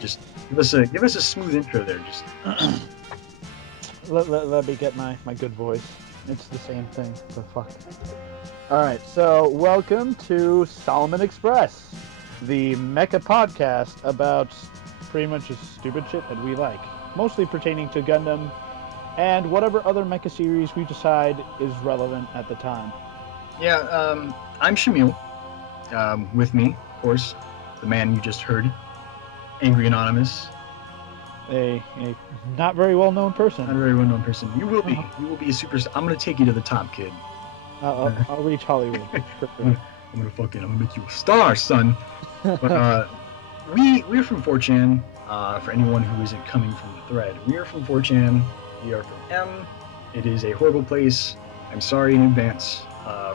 Just give us a smooth intro there. Just let me get my good voice. It's the same thing, but fuck. Alright, so welcome to Solomon Express, the Mecha podcast about pretty much just stupid shit that we like. Mostly pertaining to Gundam and whatever other mecha series we decide is relevant at the time. yeah. I'm Shimille. With me, of course, the man you just heard, Angryanon. A not very well known person. Not a very well-known person. You will be. You will be a superstar. I'm gonna take you to the top, kid. I'll reach Hollywood. I'm gonna make you a star, son. But we're from 4chan. For anyone who isn't coming from the thread, we are from 4chan. We are from M. It is a horrible place. I'm sorry in advance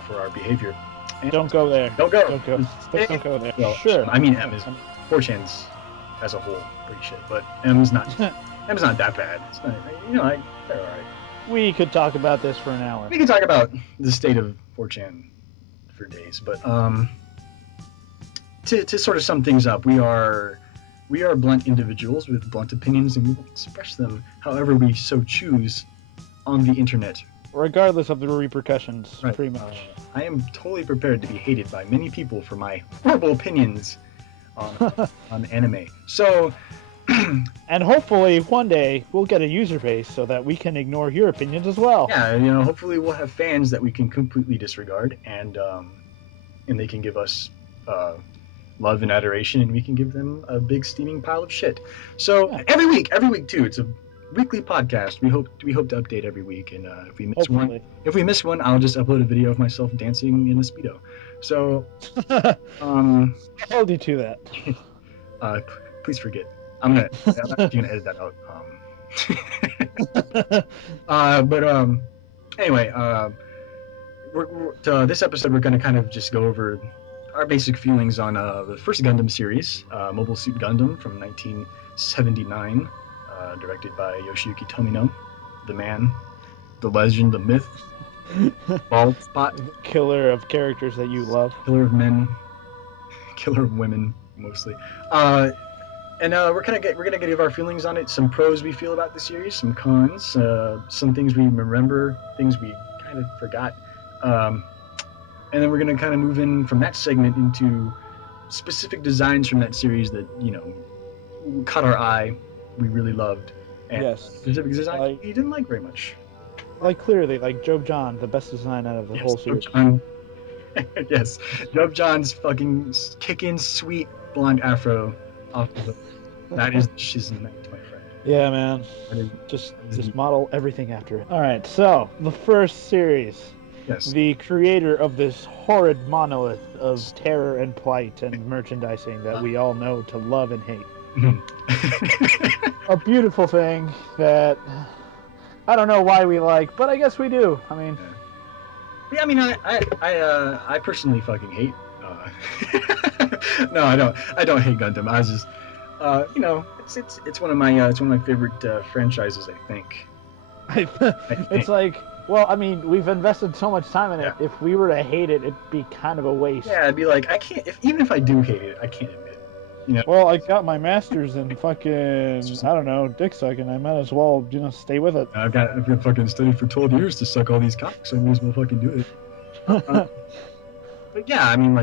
for our behavior. And Don't go there. Don't go. Don't go there. Well, sure. I mean, M is 4chan's as a whole pretty shit, but M's not. M's not that bad. It's not, they're alright. We could talk about this for an hour. We can talk about the state of 4chan for days, but to sort of sum things up, we are blunt individuals with blunt opinions, and we will express them however we so choose on the internet. Regardless of the repercussions, Right. pretty much. I am totally prepared to be hated by many people for my horrible opinions on anime. So, And hopefully one day we'll get a user base so that we can ignore your opinions as well. yeah, hopefully we'll have fans that we can completely disregard, and they can give us love and adoration, and we can give them a big steaming pile of shit. So Yeah. every week too. It's a weekly podcast. We hope to update every week, and if we miss one, I'll just upload a video of myself dancing in a Speedo. So I'll hold you to that. please forget. I'm actually gonna edit that out. Anyway, this episode we're gonna kind of just go over our basic feelings on the first Gundam series, Mobile Suit Gundam from 1979, directed by Yoshiyuki Tomino, the man, the legend, the myth, bald spot, Killer of characters that you love. killer of men, killer of women, mostly. And we're gonna give our feelings on it, some pros we feel about the series, some cons, some things we remember, things we kind of forgot. And then we're going to kind of move in from that segment into specific designs from that series that, caught our eye, we really loved. And Yes. specific designs we didn't like very much. Clearly, Job John, the best design out of the whole series. Yes, Job John's fucking kicking sweet blonde afro off of the... That is the shiznit, my friend. Yeah, man. Just model everything after it. Alright, so, the first series. Yes. The creator of this horrid monolith of terror and plight and merchandising that we all know to love and hate. A beautiful thing that I don't know why we like, but I guess we do. I mean, yeah, I mean, I personally fucking hate. No, I don't hate Gundam. I was just, it's one of my favorite franchises. I think. it's like. Well, I mean, we've invested so much time in it. Yeah. If we were to hate it, it'd be kind of a waste. Yeah, I'd be like, I can't. Even if I do hate it, I can't admit. Well, I got my master's in fucking, I don't know, dick sucking. I might as well, stay with it. I've been fucking studied for 12 years to suck all these cocks, so I may as well fucking do it. But yeah, I mean,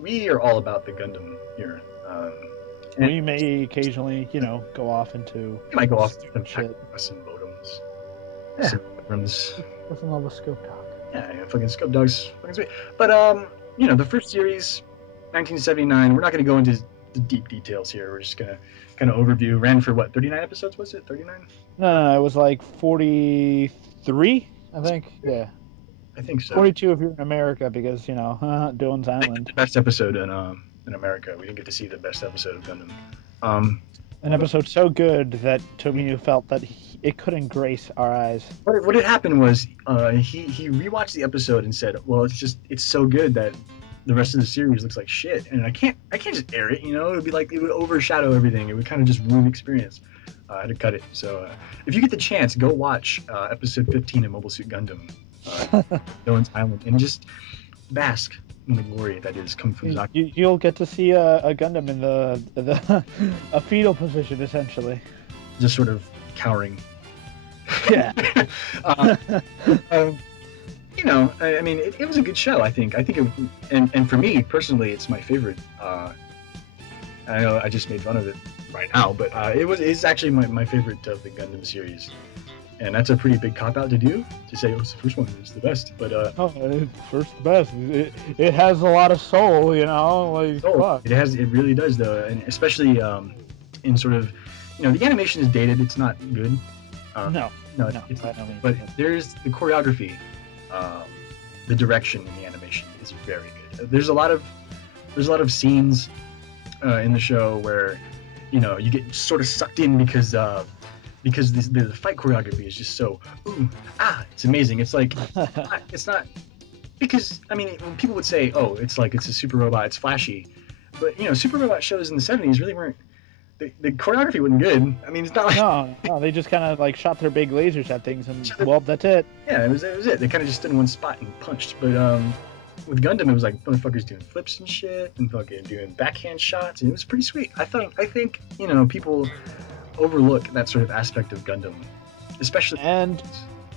we are all about the Gundam here. We may occasionally, go off into. We might go off stupid and shit. us and modems. Yeah. Modems. Nothing wrong with Scope Dog. Yeah, fucking Scope Dog's fucking sweet. But the first series, 1979. We're not going to go into the deep details here. We're just gonna kind of overview. Ran for what? 39 episodes? Was it 39? No, it was like 43, I think. Yeah. I think so. 42 if you're in America, because Dylan's Island. The best episode in America. We didn't get to see the best episode of Gundam. An episode so good that Tomino felt that it couldn't grace our eyes. What had happened was he rewatched the episode and said, "Well, it's so good that the rest of the series looks like shit, and I can't just air it. It would be like it would overshadow everything. It would kind of just ruin the experience. I had to cut it. So if you get the chance, go watch episode 15 of Mobile Suit Gundam, Dylan's Island, and just bask in the glory that is Kung Fu Zaki. You'll get to see a Gundam in the a fetal position, essentially. Just sort of cowering. Yeah. You know, I mean, it was a good show. I think it, and for me personally, it's my favorite. I know I just made fun of it right now, but it's actually my favorite of the Gundam series, and that's a pretty big cop out to do, to say it's the first one, it's the best. But first the best. It has a lot of soul, you know. Like, fuck. It really does though, and especially in sort of, you know, the animation is dated. It's not good. No, it's not. But there's the choreography, the direction in the animation is very good. There's a lot of scenes in the show where, you know, you get sort of sucked in because the fight choreography is just so it's amazing. It's like it's not because, I mean, when people would say, oh, it's a super robot, it's flashy, but you know, super robot shows in the 70s really weren't. The choreography wasn't good. I mean, it's not like... No, they just kind of like shot their big lasers at things, and well, that's it. Yeah, it was it. They kind of just stood in one spot and punched. But with Gundam, it was like motherfuckers doing flips and shit, and fucking doing backhand shots, and it was pretty sweet. I think you know, people overlook that sort of aspect of Gundam, especially. And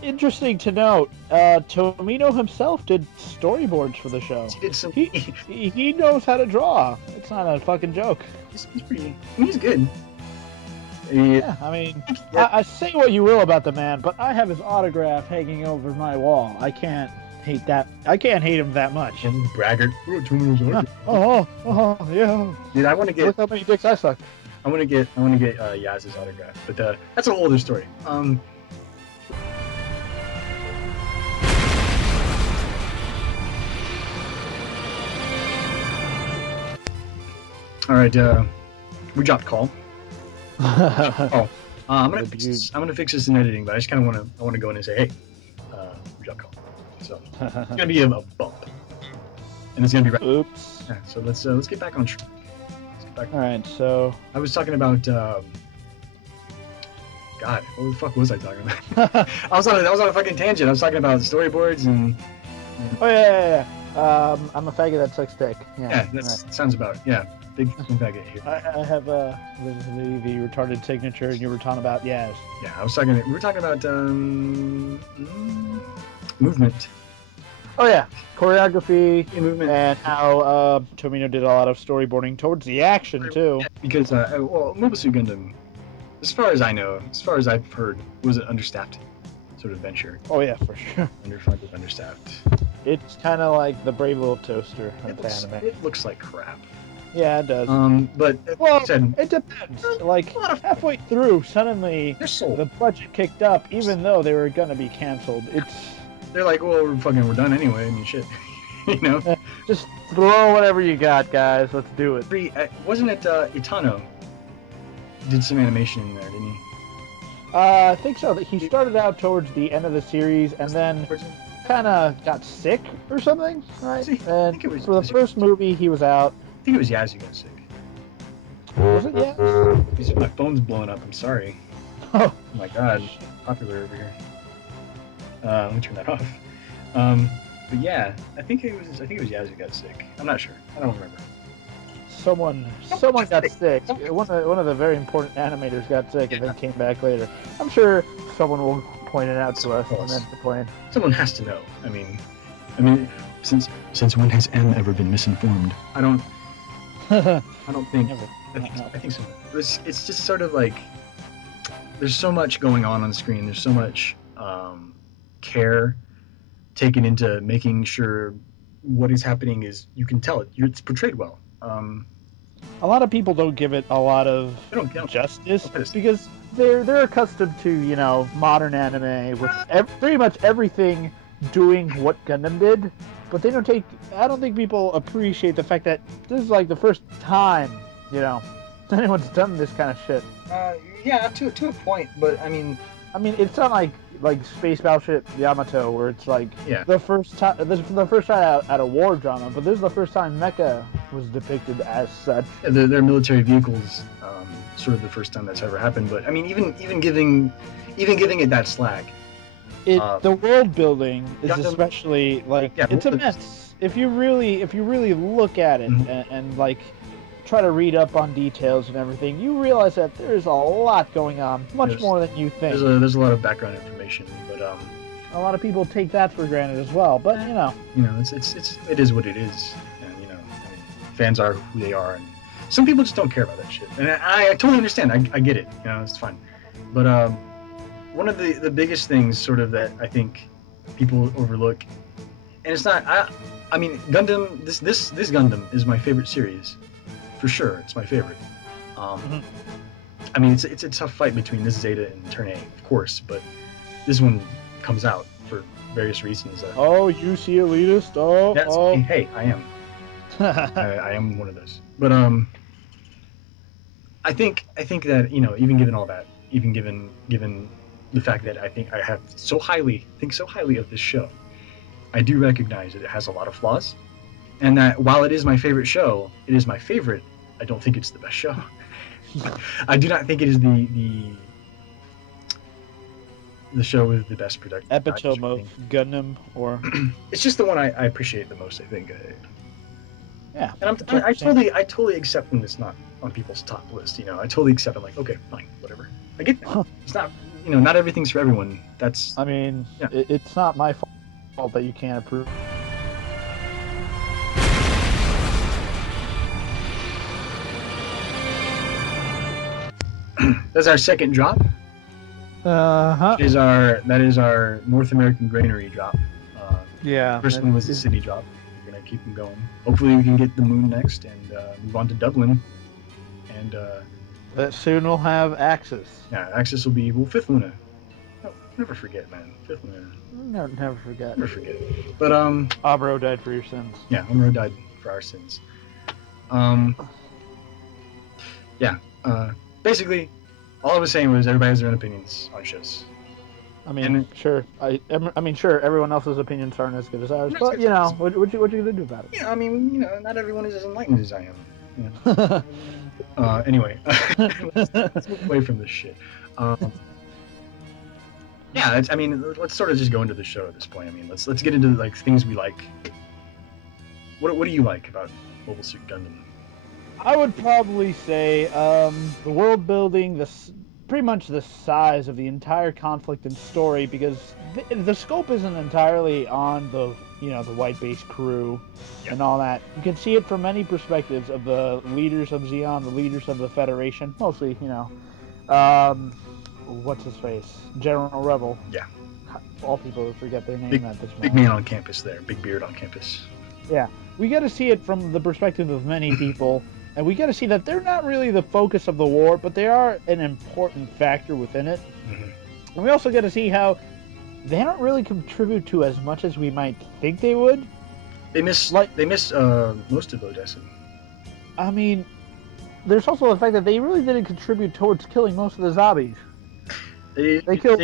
interesting to note, Tomino himself did storyboards for the show. He did some. He knows how to draw. It's not a fucking joke. He's good. Yeah, I mean, I say what you will about the man, but I have his autograph hanging over my wall. I can't hate that. I can't hate him that much. And braggart. Oh, yeah. Dude, I want to get. Look how many dicks I suck. I want to get Yaz's autograph, but that's a whole other story. All right, we dropped call. I'm gonna fix this in editing, but I just kind of want to go in and say, hey, we dropped call. So it's gonna be a bump, and it's gonna be right. Oops. Yeah, so let's get back on track. All right, so I was talking about God, what the fuck was I talking about? I was on a fucking tangent. I was talking about storyboards and. Oh yeah. I'm a faggot that sucks dick. Yeah, that sounds about big faggot here. I have the retarded signature, and you were talking about Yaz. Yeah, we were talking about movement. Oh yeah, choreography, movement, and how Tomino did a lot of storyboarding towards the action too. Yeah, because Mobile Suit Gundam, as far as I know, as far as I've heard, was an understaffed sort of venture. Oh yeah, for sure. Underfunded, understaffed. It's kind of like the Brave Little Toaster of anime. It looks like crap. Yeah, it does. But it depends. Like halfway through, suddenly the budget kicked up, even though they were gonna be canceled. They're like, well, we're done anyway. I mean, shit, you know. Just throw whatever you got, guys. Let's do it. Wasn't it Itano did some animation in there, didn't he? I think so. He started out towards the end of the series, and then kind of got sick or something, right? And for the first movie, he was out. I think it was Yaz who got sick. Was it Yaz? My phone's blowing up. I'm sorry. Oh my god, popular over here. Let me turn that off. But yeah, I think it was Yaz who got sick. I'm not sure. I don't remember. Someone got sick. One of the very important animators got sick and then came back later. I'm sure someone will point it out to us and then complain. Someone has to know. I mean, since when has M ever been misinformed? I don't think. Never. I think so. It's just sort of like there's so much going on the screen. There's so much care taken into making sure what is happening is you can tell it's portrayed well. A lot of people don't give it a lot of justice because they're accustomed to, you know, modern anime with pretty much everything doing what Gundam did, but they don't take. I don't think people appreciate the fact that this is like the first time, you know, anyone's done this kind of shit. Yeah, to a point, but I mean, it's not like Space Battleship Yamato, where it's like the first time. This is the first time at a war drama, but this is the first time Mecha was depicted as such. Yeah, they're military vehicles, sort of the first time that's ever happened. But I mean, even giving it that slack. The world building is especially like it's immense. if you really look at it and like try to read up on details and everything, you realize that there's a lot going on, much more than you think. There's a lot of background information, but a lot of people take that for granted as well. But it is what it is, and I mean, fans are who they are, and some people just don't care about that shit, and I totally understand. I get it, it's fine. But one of the biggest things, sort of, that I think people overlook, and it's not. I mean, Gundam. This Gundam is my favorite series, for sure. It's my favorite. I mean, it's a tough fight between this Zeta and Turn A, of course, but this one comes out for various reasons. Oh, you see elitist? Oh. Hey, I am. I am one of those. But I think that even given all that, even given the fact that I think so highly of this show, I do recognize that it has a lot of flaws, and that while it is my favorite show, it is my favorite. I don't think it's the best show. I do not think it is the show with the best production. Epitome of Gundam, or it's just the one I appreciate the most. I think. Yeah. And I totally accept when it's not on people's top list. I totally accept. I'm like, okay, fine, whatever. I get that. It's not. Not everything's for everyone. That's. I mean, yeah. It's not my fault that you can't approve. That's our second drop. That is our North American granary drop. Yeah. The first one was the city drop. We're gonna keep them going. Hopefully, we can get the moon next and move on to Dublin. And that soon we'll have Axis. Yeah, Axis will be Fifth Luna. No, never forget, man. Fifth Luna. Never forget. Never forget. But Abro died for your sins. Yeah, Amuro died for our sins. Yeah. Basically, all I was saying was everybody has their own opinions on shows. I mean, sure. Sure. Everyone else's opinions aren't as good as ours, but what you gonna do about it? Yeah, I mean, not everyone is as enlightened as I am. Anyway, let's move away from this shit. Yeah, let's sort of just go into the show at this point. I mean, let's get into like things we like. What do you like about Mobile Suit Gundam? I would probably say the world building, pretty much the size of the entire conflict and story, because the scope isn't entirely on the white base crew and all that. You can see it from many perspectives of the leaders of Zeon, the leaders of the Federation, mostly what's his face, General Rebel. Yeah. All people forget their name at this moment. Big man on campus there, big beard on campus. Yeah, we got to see it from the perspective of many people. And we got to see that they're not really the focus of the war, but they are an important factor within it. Mm-hmm. And we also got to see how they don't really contribute to as much as we might think they would. They miss most of Odessa. I mean, there's also the fact that they really didn't contribute towards killing most of the zombies. They killed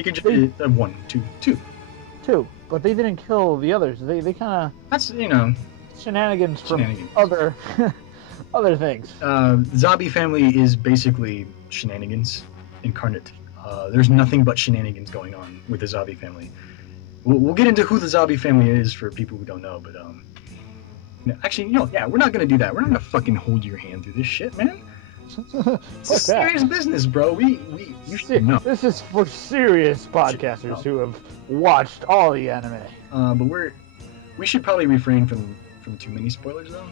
two, but they didn't kill the others. They kind of that's shenanigans from other. Other things. Zabi family is basically shenanigans incarnate. There's nothing but shenanigans going on with the Zabi family. We'll get into who the Zabi family is for people who don't know, but we're not gonna do that. We're not gonna fucking hold your hand through this shit, man. It's serious business, bro. You should know. This is for serious podcasters who have watched all the anime. But we should probably refrain from too many spoilers, though.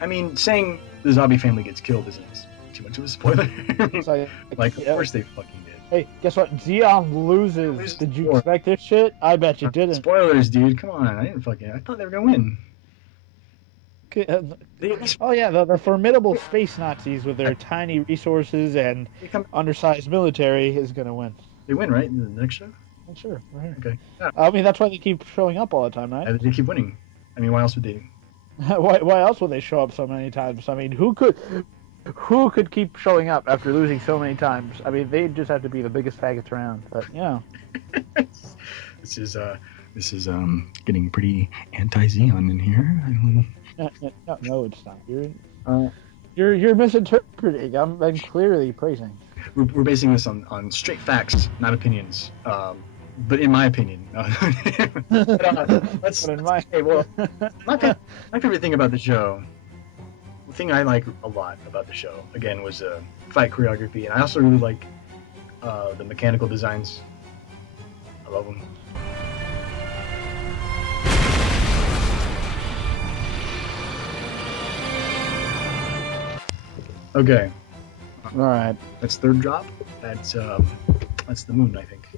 I mean, saying the Zabi family gets killed isn't too much of a spoiler. Of course they fucking did. Hey, guess what? Zeon loses. Did you expect this shit? I bet you didn't. Spoilers, dude. Come on. I thought they were gonna win. The formidable space Nazis with their tiny resources and undersized military is gonna win. They win, right? In the next show? Oh, sure. Right. Okay. Yeah. I mean, that's why they keep showing up all the time, right? They keep winning. I mean, why else would they? Why else would they show up so many times? I mean, who could keep showing up after losing so many times? I mean, they just have to be the biggest faggots around. But This is getting pretty anti-Zeon in here. No, it's not. You're misinterpreting. I'm clearly praising. We're basing this on straight facts, not opinions. but in my opinion, let's. But in my Okay, well, my favorite thing about the show, the thing I like a lot about the show, again, was fight choreography, and I also really like the mechanical designs. I love them. Okay, All right. that's third drop. That's the moon, I think.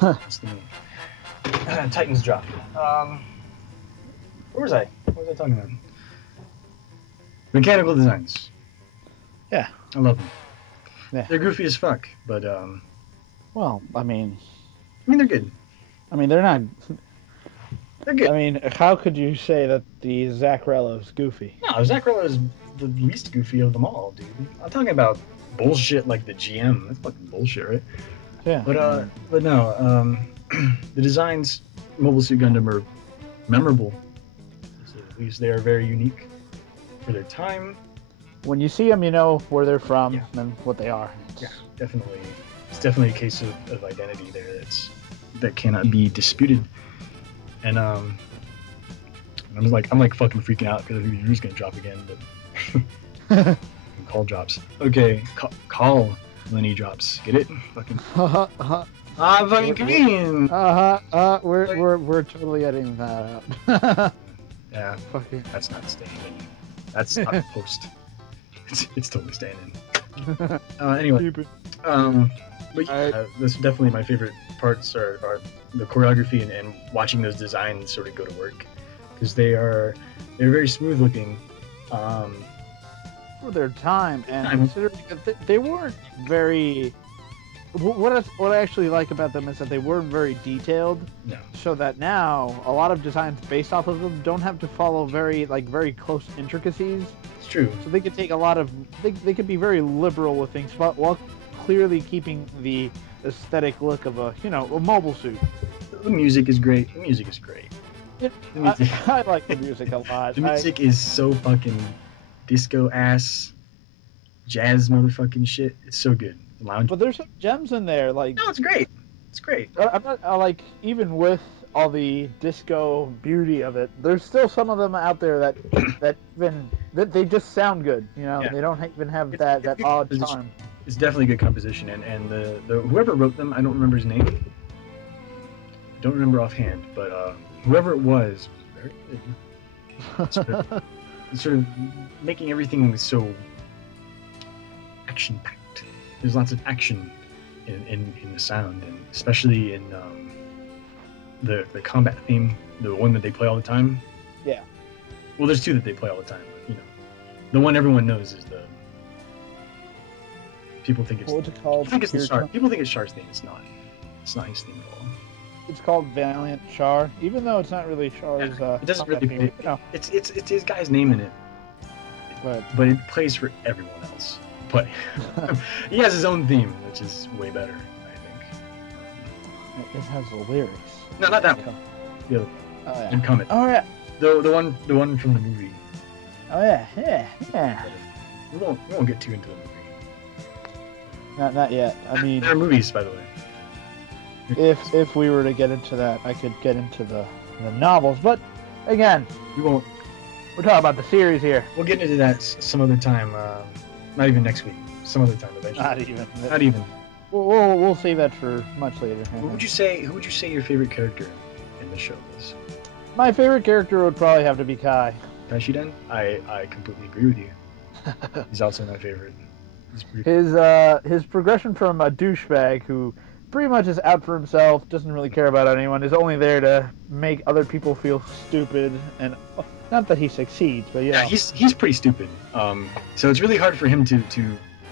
That's the moon. Titan's drop. Where was I? What was I talking about? Mechanical designs. Yeah. I love them. Yeah. They're goofy as fuck, but Well, I mean, they're good. they're not. They're good. I mean, how could you say that the Zachrello's goofy? No, Zachrella is the least goofy of them all, dude. I'm talking about bullshit like the GM. That's fucking bullshit, right? Yeah. But no, the designs, Mobile Suit Gundam, are memorable. At least they are very unique for their time. When you see them, you know where they're from Yeah. and what they are. Yeah, definitely. It's definitely a case of identity there that cannot be disputed. And I'm like fucking freaking out because you're just gonna drop again, but call drops. Okay, call Lenny drops. Get it? Fucking fucking green. We're totally editing that out. Yeah, Fucking. that's not staying in. That's not a post. It's totally staying in. Anyway, Stupid. but yeah, that's definitely my favorite parts are the choreography and watching those designs sort of go to work, because they're very smooth looking. For their time, and considering that they weren't very. What I actually like about them is that they weren't very detailed. No. So that now a lot of designs based off of them don't have to follow very close intricacies. It's true. So they could take a lot of they could be very liberal with things, but while clearly keeping the aesthetic look of a mobile suit. The music is great. The music is great. I like the music a lot. The music is so fucking disco ass, jazz motherfucking shit. It's so good. Lounge. But there's some gems in there, like No, it's great. It's great. I'm not like even with all the disco beauty of it, there's still some of them out there that they just sound good. Yeah. They don't even have that good odd composition. charm. It's definitely good composition, and the whoever wrote them, I don't remember his name. Don't remember offhand, but whoever it was very good. Sort of making everything so action packed. There's lots of action in the sound, and especially in the combat theme, the one that they play all the time. Yeah. Well, there's two that they play all the time. But, the one everyone knows is the. People think it's. What's it called? People think it's Char's theme. It's not. It's not his theme at all. It's called Valiant Char, even though it's not really Char's. It doesn't combat really. theme. It's his guy's name in it. But it plays for everyone else. But he has his own theme, which is way better, I think. It has the lyrics. No, not that one. The other. Oh yeah. And Comet. Oh yeah. The one from the movie. Oh yeah. We won't get too into the movie. Not yet. I mean, there are movies, by the way. if we were to get into that, I could get into the novels. But again, We won't. we're talking about the series here. We'll get into that some other time. Not even next week. Some other time eventually. Not even. Not even. We'll save that for much later. Who would you say your favorite character in the show is? My favorite character would probably have to be Kai. Taishiden? I completely agree with you. He's also my favorite. He's pretty His progression from a douchebag who pretty much is out for himself, doesn't really care about anyone, is only there to make other people feel stupid, and not that he succeeds, but Yeah, he's pretty stupid. So it's really hard for him to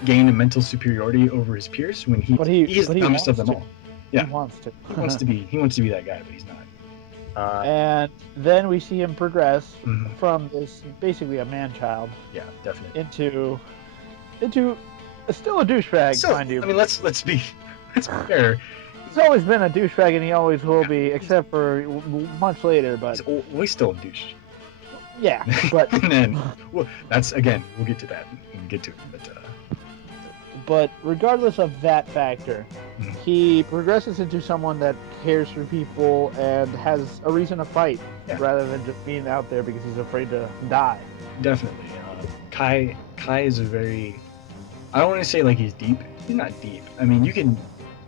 gain a mental superiority over his peers when he's the dumbest of them all. Yeah, he wants to. He wants to be that guy, but he's not. And then we see him progress Mhm. from this basically a man-child Yeah, definitely. into still a douchebag, mind you. I mean, let's be fair. He's always been a douchebag, and he always will be, except for much later. But We're still a douche. yeah, but And then that's again, we'll get to that. We'll get to it, but but regardless of that factor, he progresses into someone that cares for people and has a reason to fight, rather than just being out there because he's afraid to die. Definitely. Kai is a very... I don't want to say like he's deep. He's not deep. I mean, you can...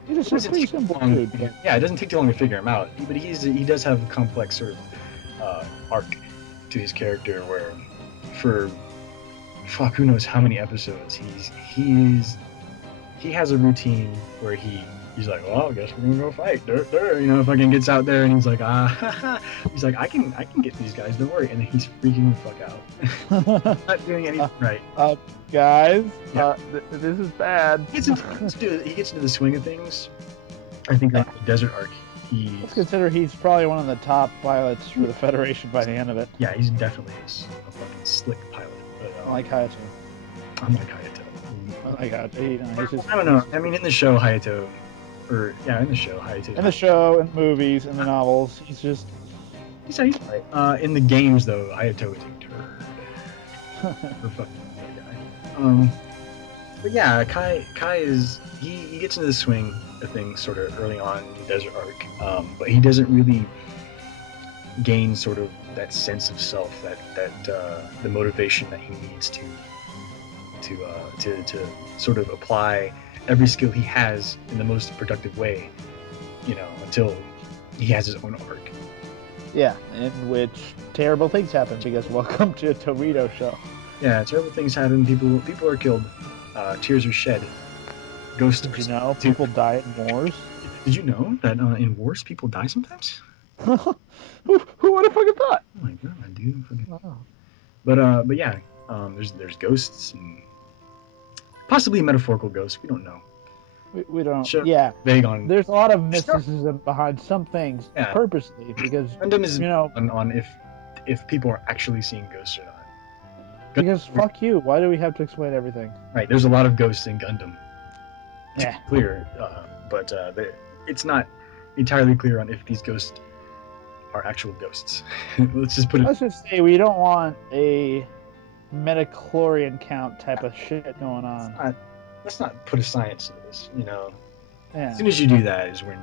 He's just a pretty simple dude. Yeah, it doesn't take too long to figure him out. But he does have a complex sort of arc to his character where for... Fuck, who knows how many episodes he has a routine where he's like, well, I guess we're gonna go fight. Fucking gets out there and he's like, he's like, I can get these guys, don't worry. And then he's freaking the fuck out. Not doing anything right. Guys, this is bad. He gets into the swing of things. I think on the desert arc, let's consider he's probably one of the top pilots for the Federation by the end of it. Yeah, he's definitely a fucking slick pilot. But, I like Hayato. I like Hayato. I don't know. I mean, in the show, Hayato, in the show, in the movies, in the novels, he's right. In the games, though, Hayato is a turd. For fucking that guy. But yeah, Kai is he gets into the swing of things sort of early on in the desert arc, but he doesn't really gain sort of that sense of self, that the motivation that he needs to sort of apply every skill he has in the most productive way, until he has his own arc. Yeah, in which terrible things happen, because welcome to a Torito show. Yeah, terrible things happen. People are killed. Tears are shed. Ghosts. Did you know people die in wars? Did you know that in wars people die sometimes? Who would have fucking thought? Oh my god, dude. Wow. But yeah, there's ghosts and possibly metaphorical ghosts. We don't know. We don't. Sure. Yeah. Vague on. There's a lot of mysticism behind some things, purposely, because Gundam is on if people are actually seeing ghosts or not. Because fuck you. Why do we have to explain everything? Right. There's a lot of ghosts in Gundam. Yeah. Clear, but it's not entirely clear on if these ghosts are actual ghosts. Let's just say we don't want a metachlorian count type of shit going on. Let's not put a science into this, Yeah. As soon as you do that is when...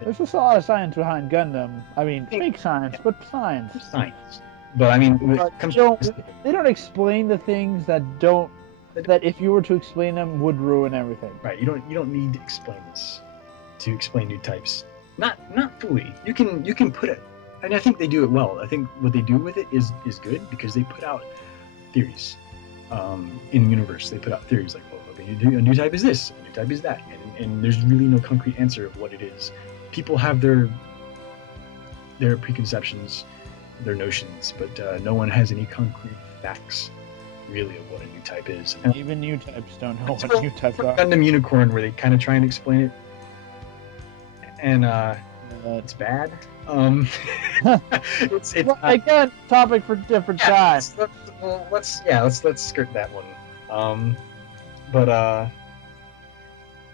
There's just a lot of science behind Gundam. I mean, fake science, but science. Science. But I mean, they don't explain the things that if you were to explain them would ruin everything. Right. You don't need to explain this to explain new types. Not fully. You can put it, and I think they do it well. I think what they do with it is good, because they put out theories. In the universe, they put out theories like, well, okay, a new type is this, a new type is that, and there's really no concrete answer of what it is. People have their preconceptions, their notions, but no one has any concrete facts, really, of what a new type is. And even new types don't know what new types are. Gundam Unicorn, where they kind of try and explain it, and it's bad. It's well, again, topic for different time. Let's skirt that one.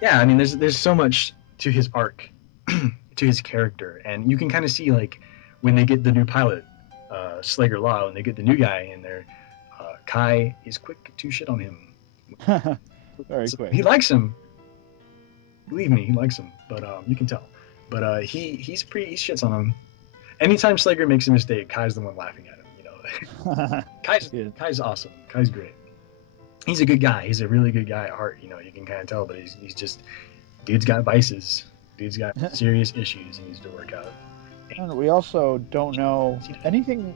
Yeah, I mean, there's so much to his arc, to his character, and you can kind of see, like, when they get the new pilot, Slager Law, and they get the new guy in there, Kai is quick to shit on him. Very quick. He likes him. Believe me, he likes him, but you can tell. But he shits on him. Anytime Slager makes a mistake, Kai's the one laughing at him. Kai's awesome. Kai's great. He's a good guy. He's a really good guy at heart. You can kind of tell, but he's just, dude's got vices. Dude's got serious issues he needs to work out. And we also don't know anything.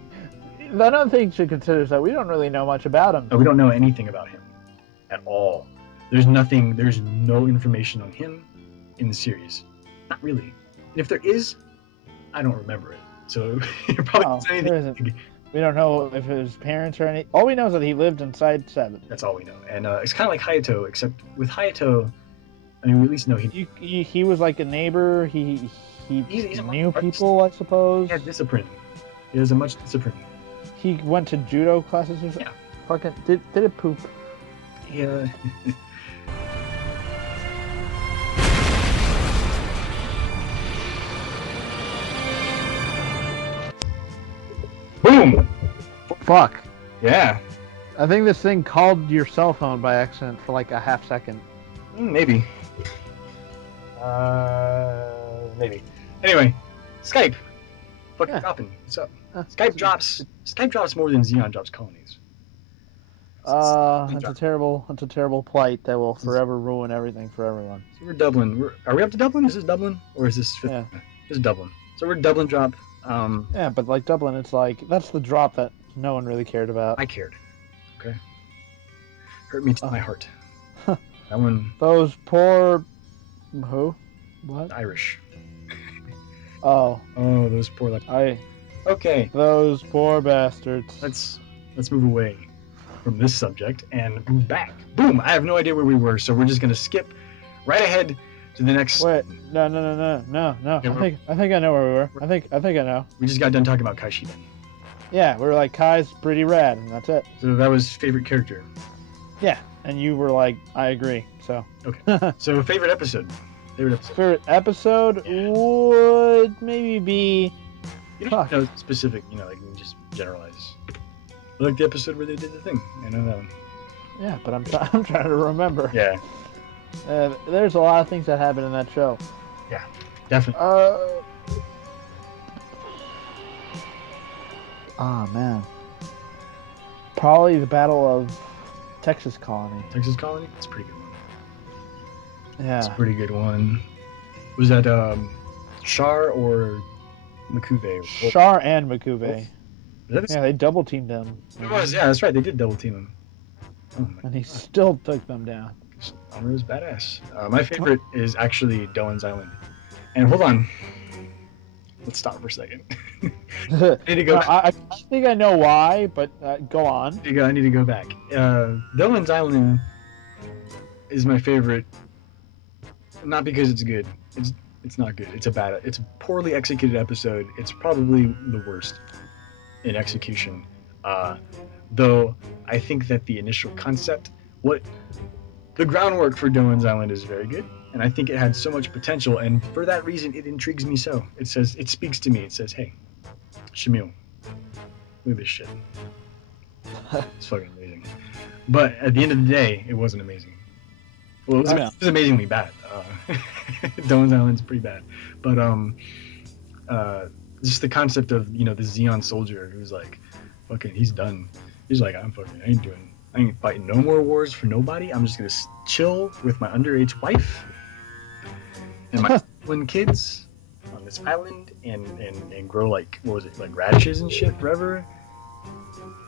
Another thing to consider is that we don't really know much about him. No, we don't know anything about him at all. There's no information on him in the series. Not really. And if there is, I don't remember it. So you're probably anything. We don't know if his parents or any. All we know is that he lived inside 7. That's all we know. And it's kind of like Hayato, except with Hayato, I mean, we at least know he was like a neighbor. He knew people, I suppose. He had discipline. He has a much discipline. He went to judo classes or something. Yeah. Fucking did it poop? Yeah. Boom! Fuck. Yeah. I think this thing called your cell phone by accident for like a half second. Maybe. Maybe. Anyway, Skype. Fucking Yeah. dropping. What's up? Skype drops more than Xeon drops colonies. That's a terrible plight that will forever ruin everything for everyone. So we're Dublin. Are we up to Dublin? Is this Dublin or is this? Yeah. This is Dublin. So we're Dublin drop. Yeah, but like Dublin, it's like that's the drop that no one really cared about. I cared. Okay. Hurt me to my heart. That one. Those poor. Who? What? Irish. Oh. Oh, those poor. Okay. Those poor bastards. Let's move away from this subject and move back. Boom! I have no idea where we were, so we're just gonna skip right ahead to the next. Wait, no. Yeah, I think I know where we were. I think I know. We just got done talking about Kai Shiben. Yeah, we were like Kai's pretty rad, and that's it. So that was favorite character. Yeah, and you were like, I agree. So. Okay. So favorite episode. Favorite episode would maybe be. You don't know specific. Like you can just generalize. I like the episode where they did the thing. I know that one. Yeah, but I'm trying to remember. Yeah. There's a lot of things that happen in that show. Yeah, definitely. Man. Probably the Battle of Texas Colony. Texas Colony? That's a pretty good one. Yeah. That's a pretty good one. Was that Char or Makuve? Char and Makuve. Yeah, they double teamed him. It was, yeah, that's right. They did double team him. Oh and he still took them down. Armor is badass. My favorite is actually Doan's Island. And hold on. Let's stop for a second. I need to go. I think I know why, but go on. I need to go back. Doan's Island is my favorite, not because it's good. It's not good. It's a poorly executed episode. It's probably the worst in execution. Though I think that the initial concept, the groundwork for Doan's Island is very good, and I think it had so much potential, and for that reason, it intrigues me so. It speaks to me. It says, "Hey, Shimille, look at this shit. It's fucking amazing." But at the end of the day, it wasn't amazing. Well, it was amazingly bad. Doan's Island's pretty bad, but just the concept of the Xeon soldier who's like, fucking, he's done. He's like, I ain't fighting no more wars for nobody. I'm just gonna chill with my underage wife and my twin kids on this island and grow like radishes and shit forever.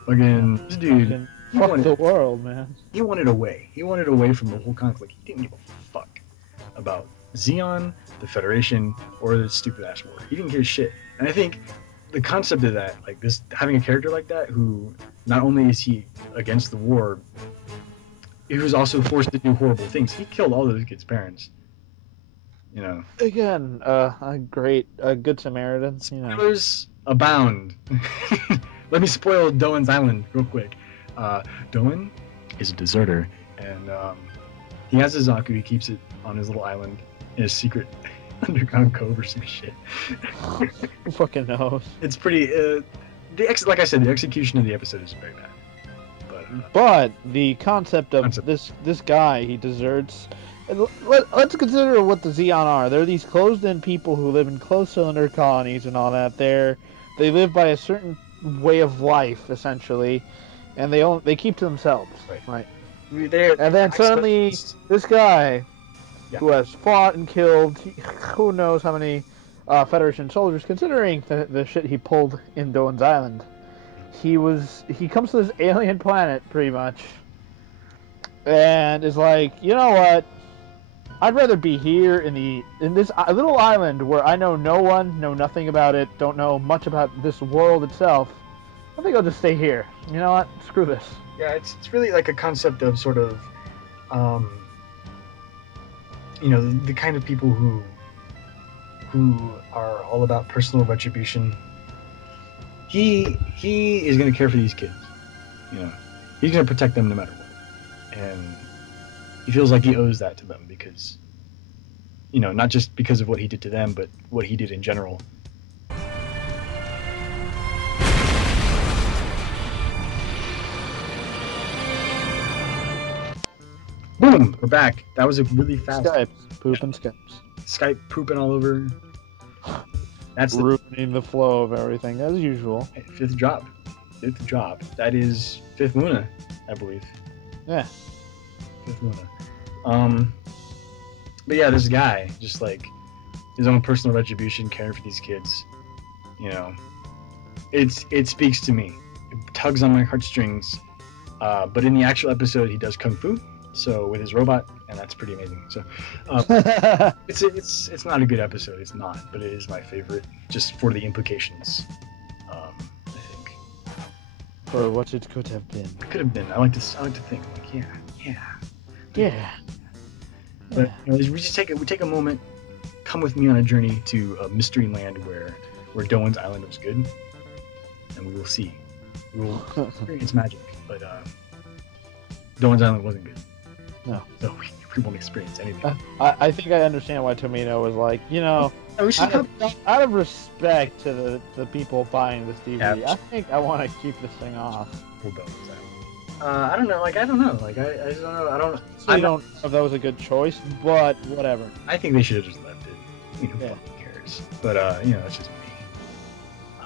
Fucking this dude. Fuck the world, man. He wanted away. He wanted away from the whole conflict. He didn't give a fuck about Xeon, the Federation, or the stupid ass war. He didn't give a shit. And I think the concept of that, like this, having a character like that who not only is he against the war, he was also forced to do horrible things. He killed all those kids' parents. Again, a good Samaritan. Spoilers abound. Let me spoil Doan's Island real quick. Doan is a deserter, and he has a Zaku. He keeps it on his little island in a secret underground cove or some shit. Who fucking knows? It's pretty. Like I said, the execution of the episode is very bad. But the concept of this guy, he deserts. Let's consider what the Xeon are. They're these closed-in people who live in closed cylinder colonies and all that. They live by a certain way of life, essentially, and they keep to themselves, right? And then suddenly, this guy, who has fought and killed, who knows how many Federation soldiers, considering the shit he pulled in Doan's Island, he comes to this alien planet, pretty much, and is like, you know what? I'd rather be here in this little island where I know no one, know nothing about it, don't know much about this world itself. I think I'll just stay here. You know what? Screw this. Yeah, it's really like a concept of sort of, the kind of people who are all about personal retribution. He is going to care for these kids. He's going to protect them no matter what, and he feels like he owes that to them because, not just because of what he did to them, but what he did in general. Boom! Boom! We're back. That was a really fast Skype. Poop and Skypes. Skype pooping all over. That's the Ruining the flow of everything, as usual. fifth drop. Fifth drop. That is fifth Luna, I believe. Yeah. Fifth Luna. But yeah, this guy, just like his own personal retribution, caring for these kids. You know, it speaks to me. It tugs on my heartstrings. But in the actual episode, he does kung fu. So with his robot, and that's pretty amazing. So it's not a good episode. It's not, but it is my favorite, just for the implications. I think. Or what it could have been. It could have been. I like to think like yeah. But you know, we take a moment, come with me on a journey to a mystery land where Doan's Island was good, and we will see. We will experience magic, but Doan's Island wasn't good. No. So we won't experience anything. I think I understand why Tomino was like, you know, out of respect to the people buying this DVD, Yeah. I think I want to keep this thing off. We'll go with that. I don't know. Like I don't know. Like I just don't know. I don't know if that was a good choice, but whatever. I think they should have just left it. You know, Yeah. who cares? But you know, it's just me.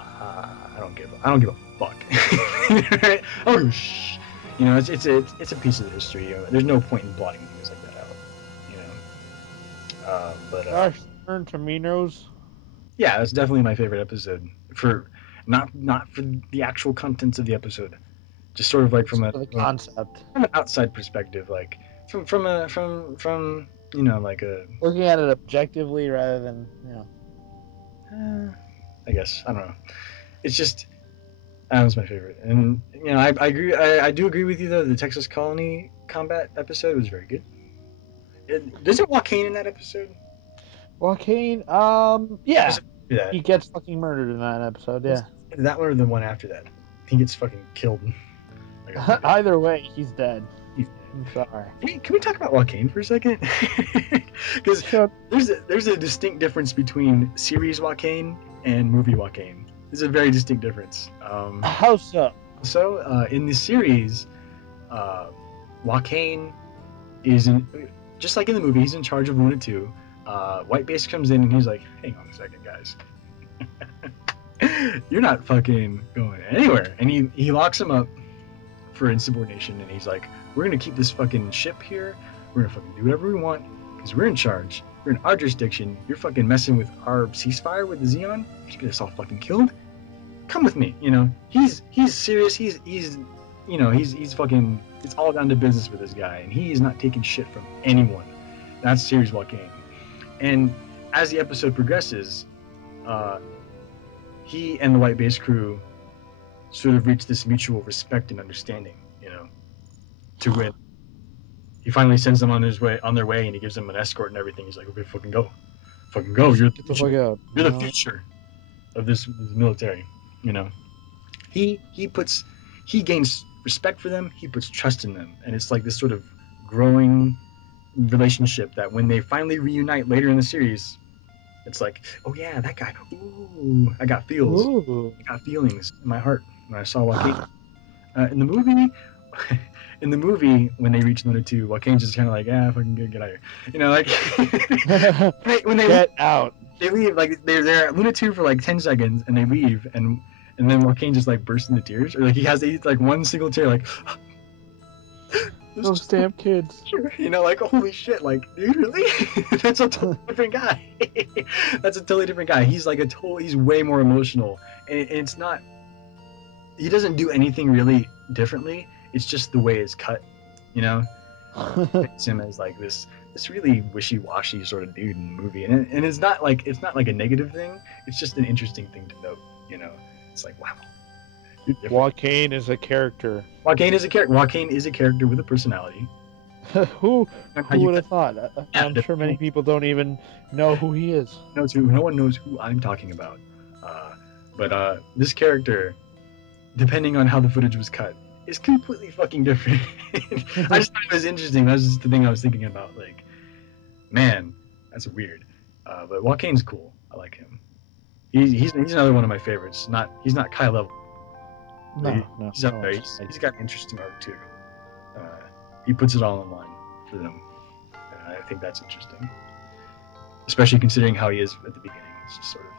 I don't give a fuck. Right? Oh shh. You know, it's a piece of the history. You know? There's no point in blotting things like that out. You know. Gosh, turn Tomino's. Yeah, that's definitely my favorite episode. For not for the actual contents of the episode, just sort of like from the concept. From an outside perspective, like from you know, like a Looking at it objectively rather than, you know. I guess I don't know. It's just that was my favorite, and you know, I agree. I do agree with you though. The Texas Colony combat episode was very good. Does it Joaquin in that episode? Joaquin, yeah. Yeah. He gets fucking murdered in that episode, yeah. That one or the one after that? He gets fucking killed. Like Either way, he's dead. He's dead. I'm sorry. Can we talk about Joaquin for a second? Because there's a distinct difference between series Joaquin and movie Joaquin. There's a very distinct difference. How so? So in the series, Joaquin is just like in the movie. He's in charge of Luna 2. White Base comes in and he's like, "Hang on a second, guys. You're not fucking going anywhere." And he locks him up for insubordination, and he's like, "We're gonna keep this fucking ship here. We're gonna fucking do whatever we want because we're in charge. We're in our jurisdiction. You're fucking messing with our ceasefire with the Xeon. You get us all fucking killed. Come with me." You know, he's serious. He's you know, he's fucking. It's all down to business with this guy, and he is not taking shit from anyone. That's series Joaquin. And as the episode progresses, he and the White Base crew sort of reach this mutual respect and understanding, you know, to win. He finally sends them on their way, and he gives them an escort and everything. He's like, "Okay, fucking go. You're Get the fuck out. You're the future of this military." You know, he gains respect for them. He puts trust in them, and it's like this sort of growing relationship that when they finally reunite later in the series, it's like, "Oh yeah, that guy. Ooh, I got feels. Ooh. I got feelings in my heart when I saw Joaquin." In the movie, when they reach Luna 2, Joaquin's just kind of like, fucking get out of here. You know, like when they Get out. They leave, like they're at Luna 2 for like 10 seconds, and they leave, and then Joaquin just like bursts into tears, or like he has like one single tear, like. Those damn kids. You know, like, holy shit, like, dude, really? That's a totally different guy. That's a totally different guy. He's like he's way more emotional. And it's not, he doesn't do anything really differently. It's just the way it's cut, you know? It's him as like this really wishy-washy sort of dude in the movie. And it's not like a negative thing. It's just an interesting thing to note, you know? It's like, wow. Joaquin is a character. Joaquin is a character with a personality. Who would have thought? I'm sure many people don't even know who he is. No one knows who I'm talking about. But this character, depending on how the footage was cut, is completely fucking different. I just thought it was interesting. That was just the thing I was thinking about. Like, man, that's weird. But Joaquin's cool. I like him. He's another one of my favorites. He's not Kai level. No. He's got an interesting arc too. He puts it all in line. for them. I think that's interesting, especially considering how he is at the beginning. It's just sort of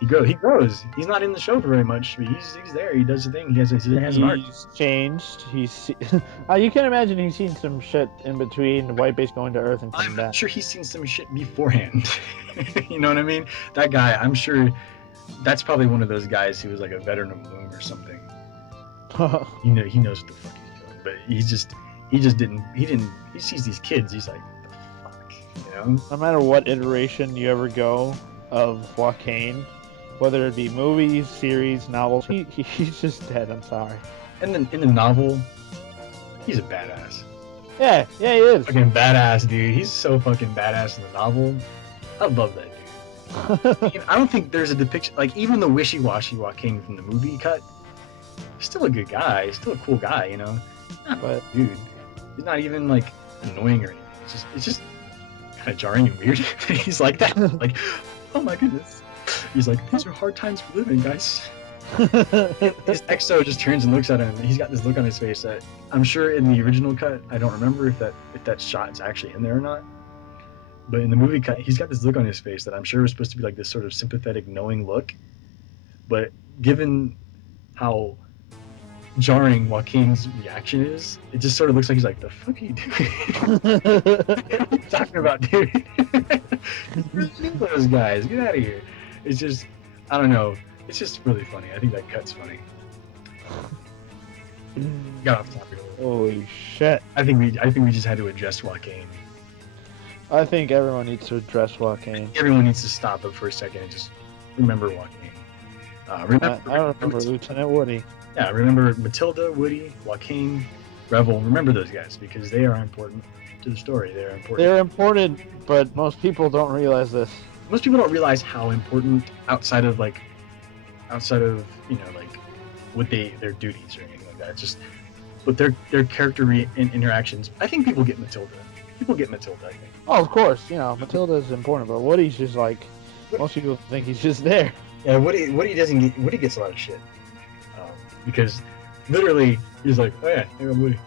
he grows. He's not in the show for very much, but he's there. He does the thing. He has an arc. He's changed. You can imagine he's seen some shit in between White Base going to Earth and coming back. I'm sure he's seen some shit beforehand. You know what I mean? That guy, I'm sure that's probably one of those guys who was like a veteran of Loom or something. He knows what the fuck he's doing, but he sees these kids, he's like, what the fuck, you know? No matter what iteration you ever go of Joaquin, whether it be movies, series, novels, he's just dead. I'm sorry. And then in the novel, he's a badass. Yeah, he is. Fucking badass, dude. He's so fucking badass in the novel. I love that dude. I don't think there's a depiction, like, even the wishy-washy Joaquin from the movie cut, he's still a good guy. He's still a cool guy, you know? But dude, he's not even like annoying or anything. It's just kind of jarring and weird. He's like that. Like, oh my goodness. He's like, these are hard times for living, guys. His Exo just turns and looks at him. He's got this look on his face that I'm sure in the original cut, I don't remember if that shot is actually in there or not. But in the movie cut, he's got this look on his face that I'm sure was supposed to be like this sort of sympathetic, knowing look. But given how jarring Joaquin's reaction is, it just sort of looks like he's like, the fuck are you doing? What are you talking about, dude? Those guys, get out of here. It's just, I don't know. It's just really funny. I think that cut's funny. Got off topic a little. Holy shit! I think we just had to address Joaquin. I think everyone needs to address Joaquin. Everyone needs to stop up for a second and just remember Joaquin. I remember Lieutenant Woody. Yeah, remember Matilda, Woody, Joaquin, Revel. Remember those guys because they are important to the story. They're important. They're important, but most people don't realize this. Most people don't realize how important outside of like what their duties or anything like that. It's just, but their character interactions. I think people get Matilda. People get Matilda, I think. Oh, of course, Matilda is important, but Woody's just like most people think he's just there. Yeah, Woody doesn't get. Woody gets a lot of shit because literally he's like, oh yeah, here I'm Woody.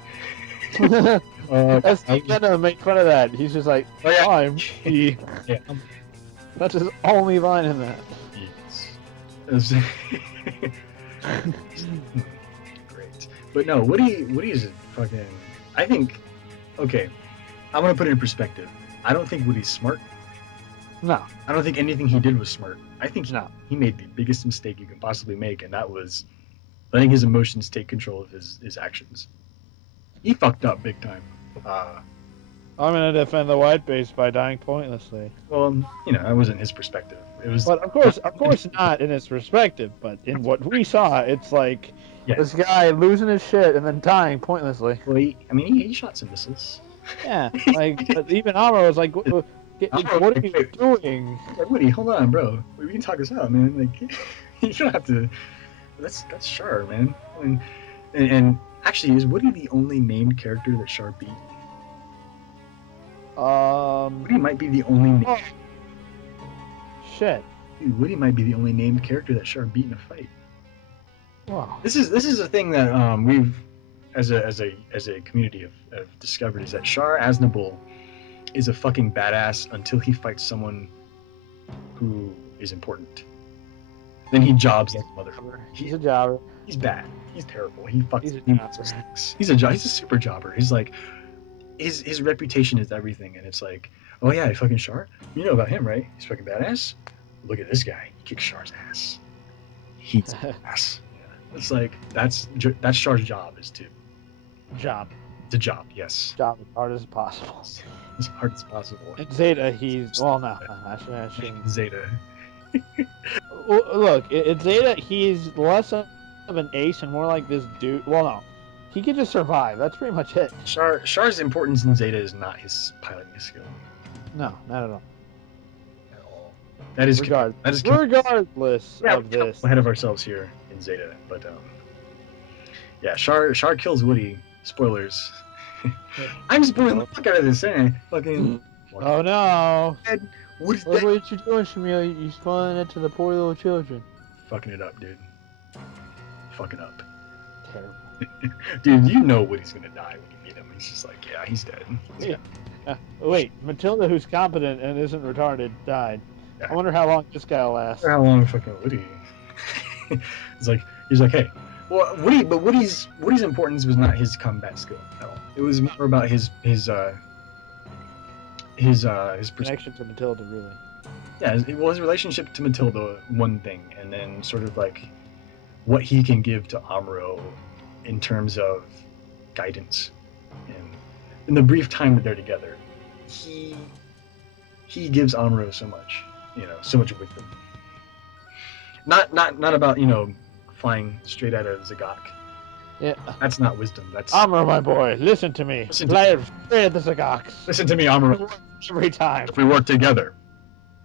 That's gonna make fun of that. He's just like, oh, yeah. I'm he. Yeah. That's his only line in that. Yes. Great. But no, Woody's fucking. I think. Okay, I'm gonna put it in perspective. I don't think Woody's smart. No. I don't think anything he did was smart. I think he made the biggest mistake you can possibly make, and that was letting his emotions take control of his actions. He fucked up big time. I'm gonna defend the White Base by dying pointlessly. Well, that wasn't his perspective. It was. But of course not in his perspective. But in what we saw, it's like this guy losing his shit and then dying pointlessly. Well, he shot some missiles. Yeah, but even Amuro was like, what are you doing? Like, Woody, hold on, bro. We can talk this out, man. Like, you don't have to. That's Char, man. And actually, is Woody the only named character that Char beat? Woody might be the only. Shit. Dude, Woody might be the only named character that Char beat in a fight. Wow. This is a thing that we've, as a community, have discovered is that Char Aznavour is a fucking badass until he fights someone who is important. Then he jobs like a motherfucker. He's a jobber. He's bad. He's terrible. He fucks. He's a jobber. He's a super jobber. He's like, his reputation is everything, and it's like, oh yeah, fucking Char. You know about him, right? He's fucking badass. Look at this guy. He kicks Char's ass. He's ass. Yeah. It's like that's Char's job is to job. The job, yes. Job as hard as possible. As hard as possible. And Zeta, I shouldn't. Zeta. Look, in Zeta, he's less of an ace and more like this dude. Well, no, he can just survive. That's pretty much it. Char's importance in Zeta is not his piloting skill. No, not at all. At all. That is regardless of this. Ahead of ourselves here in Zeta, but yeah, Char kills Woody. Spoilers. I'm spoiling the fuck out of this, ain't I? Fucking. Oh no! What is that? What you doing, Shimille? You spoiling it to the poor little children. Fucking it up, dude. Fucking up. Terrible. Dude, you know Woody's gonna die when you meet him. It's just like, yeah, he's dead. Wait, Matilda, who's competent and isn't retarded, died. Yeah. I wonder how long this guy will last. How long fucking Woody? He's like, hey, well, Woody's importance was not his combat skill at all. It was more about his Connection to Matilda, really. Yeah, his relationship to Matilda, one thing, and then sort of like what he can give to Amuro in terms of guidance. And in the brief time that they're together, he gives Amuro so much, so much wisdom. Not about, flying straight out of Zagok. Yeah. That's not wisdom. That's Amuro, my boy, listen to me. Fly straight at the Zagoks. Listen to me, Amuro. Every time. If we work together,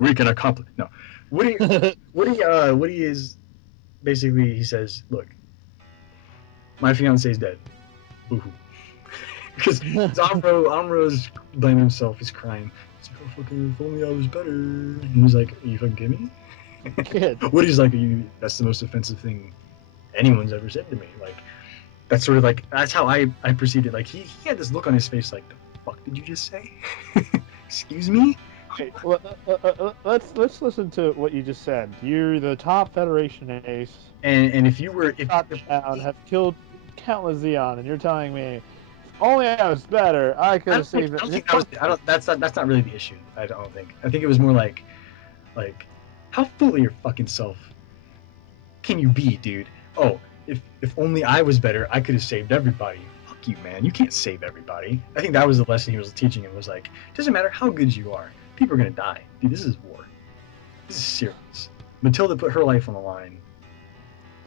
we can accomplish. No, Woody is basically, he says, look, my fiance is dead. Boo-hoo. Because Amuro's blaming himself. He's crying. He's like, oh, fucking, if only I was better. And he's like, are you fucking kidding me? Kid. Woody's like, that's the most offensive thing anyone's ever said to me. Like, that's sort of like, that's how I perceived it. Like, he had this look on his face like, the fuck did you just say? Excuse me? Okay, well, let's listen to what you just said. You're the top Federation ace. And if you were, have killed countless Zeon, and you're telling me, if only I was better, I could have saved it. That's not really the issue. I don't think. I think it was more like, how full of your fucking self can you be, dude? Oh, if only I was better, I could have saved everybody. Fuck you, man. You can't save everybody. I think that was the lesson he was teaching him. Was like, it doesn't matter how good you are. People are gonna die, dude. This is war. This is serious. Matilda put her life on the line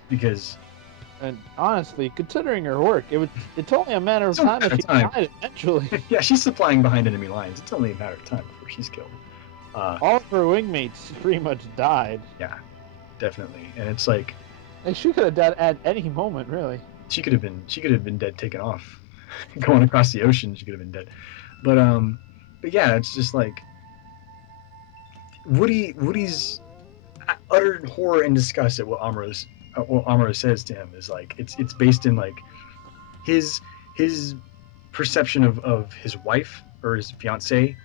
because. And honestly, considering her work, it's only a matter of time if she died eventually. Yeah, she's supplying behind enemy lines. It's only a matter of time before she's killed. All of her wingmates pretty much died. Yeah, definitely. And it's like, and she could have died at any moment, really. She could have been dead, taken off, going across the ocean. She could have been dead. But yeah, it's just like Woody's utter horror and disgust at what Amuro says to him is like it's based in like his perception of his wife or his fiance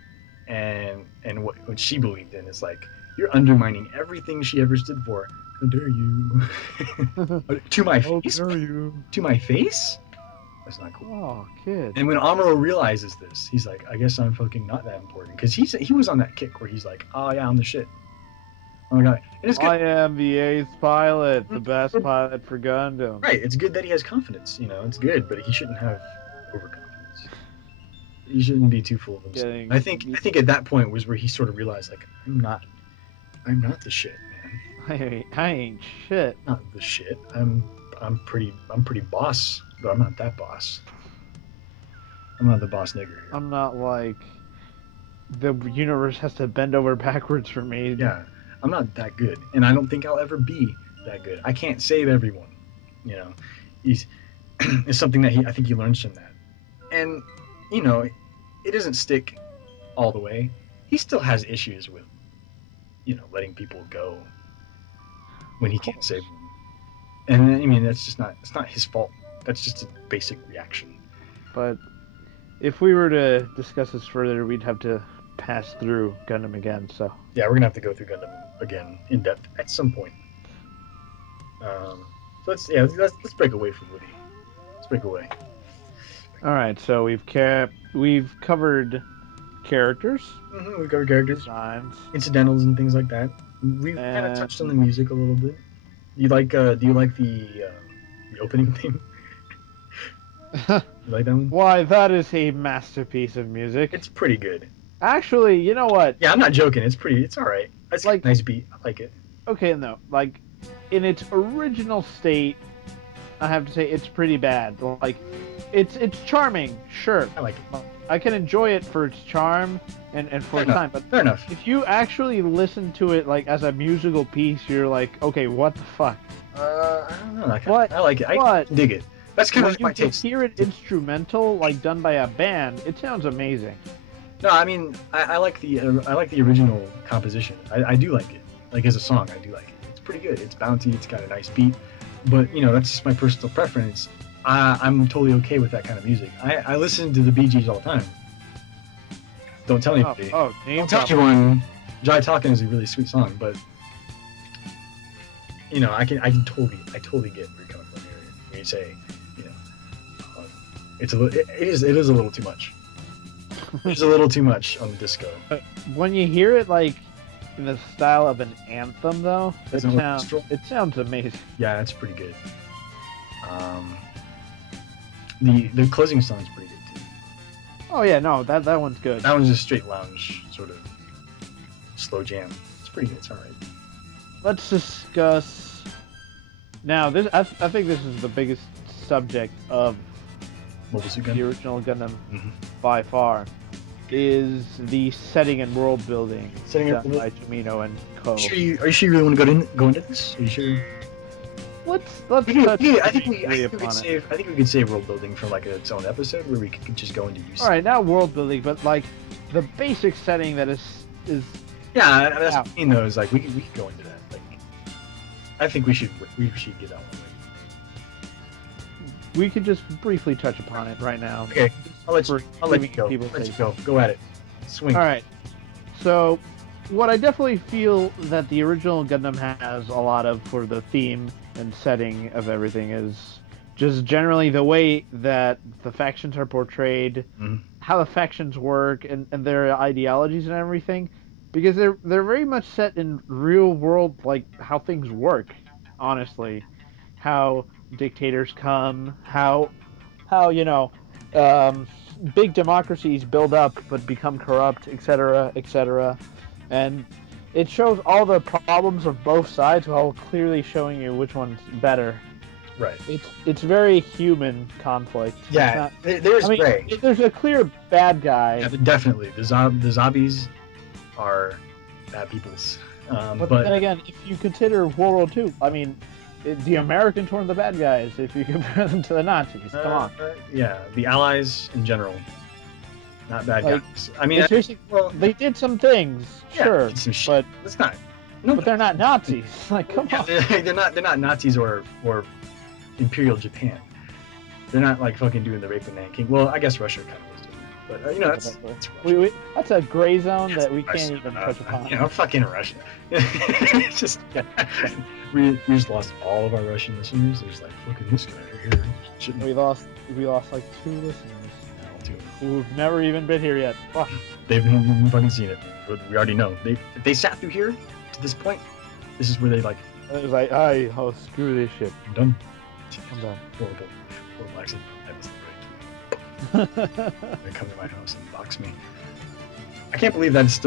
and what she believed in is like, you're undermining everything she ever stood for. How dare you? To my face? How dare you? To my face? That's not cool. Oh, kid. And when Amuro realizes this, he's like, I guess I'm fucking not that important. Because he was on that kick where he's like, oh yeah, I'm the shit. Oh my god. And it's good. I am the 8th pilot, the best pilot for Gundam. Right, it's good that he has confidence, it's good, but he shouldn't have overconfidence. He shouldn't be too full of himself. I think at that point was where he sort of realized, like, I'm not the shit, man. I ain't shit. Not the shit. I'm pretty boss, but I'm not that boss. I'm not the boss nigger here. I'm not like the universe has to bend over backwards for me. Yeah. I'm not that good, and I don't think I'll ever be that good. I can't save everyone, It's something that I think he learns from that, and it doesn't stick all the way. He still has issues with, letting people go when he can't save them, and I mean it's not his fault. That's just a basic reaction. But if we were to discuss this further, we'd have to pass through Gundam again. So yeah, we're gonna have to go through Gundam again in depth at some point. So let's break away from Woody. Let's break away. All right, so we've covered characters. Mm-hmm, we've covered characters, designs, incidentals, and things like that. We've kind of touched on the music a little bit. Do you like the opening theme? You like that one? Why, that is a masterpiece of music. It's pretty good. Actually, you know what? Yeah, I'm not joking. It's all right. It's like a nice beat. I like it. Okay, no, like in its original state, I have to say it's pretty bad. Like, it's charming, sure. I like it. I can enjoy it for its charm and for its time, but fair enough. If you actually listen to it like as a musical piece, you're like, okay, what the fuck? I don't know. I like it. I dig it. That's kind of my taste. When you hear it instrumental, like done by a band, it sounds amazing. No, I mean, I like the original composition. I do like it. Like as a song, I do like it. It's pretty good. It's bouncy. It's got a nice beat. But that's just my personal preference. I'm totally okay with that kind of music. I listen to the Bee Gees all the time. Don't tell anybody. Name Don't tell anyone. Jai Talkin' is a really sweet song, but you know, I totally get where you're coming from here. When you say, you know, it is a little too much. It's a little too much on the disco. When you hear it like in the style of an anthem, though, it sounds amazing. Yeah, that's pretty good. The closing song is pretty good too. Oh yeah, no, that one's good. That one's a straight lounge sort of slow jam. It's pretty good. It's all right. Let's discuss now. I think this is the biggest subject of Mobile Suit Gundam. The original Gundam by far. Is the setting and world building done by Shimille and Co. Are you sure you really want to go into this? Are you sure? Let's I think we could save world building for like its own episode where we could just go into use. All right, not world building, but like the basic setting that is. Yeah, that's what I mean though. Is like we could go into that. Like, I think we should get that one. We could just briefly touch upon it right now. Okay, I'll let you go. Go at it. Swing. All right. So, what I definitely feel that the original Gundam has a lot of for the theme and setting of everything is just generally the way that the factions are portrayed, how the factions work, and their ideologies and everything, because they're very much set in real world, like how things work. Honestly, how dictators come, how big democracies build up but become corrupt, etc., etc. And it shows all the problems of both sides while clearly showing you which one's better. Right. It's very human conflict. Yeah, there's gray. There's a clear bad guy. Yeah, definitely. The zombies are bad peoples. But then again, if you consider World War II, I mean, the Americans weren't the bad guys if you compare them to the Nazis. Come on. Yeah, the Allies in general, not bad guys. I mean, they did some things, sure, but it's not. No, but they're not Nazis. Like, come on. They're not Nazis or Imperial Japan. They're not like fucking doing the rape in Nanking. Well, I guess Russia kind of was doing it, but you know that's that's a gray zone that we can't even touch upon. You know, fucking Russia. It's just we just lost all of our Russian listeners. There's like fucking this guy right here. We lost like 2 listeners who've never even been here yet. Fuck. They've never fucking seen it. We already know. If they sat through here to this point, this is where they like. It was like, screw this shit. I'm done. Horrible accent. That was the right. They come to my house and box me. I can't believe that's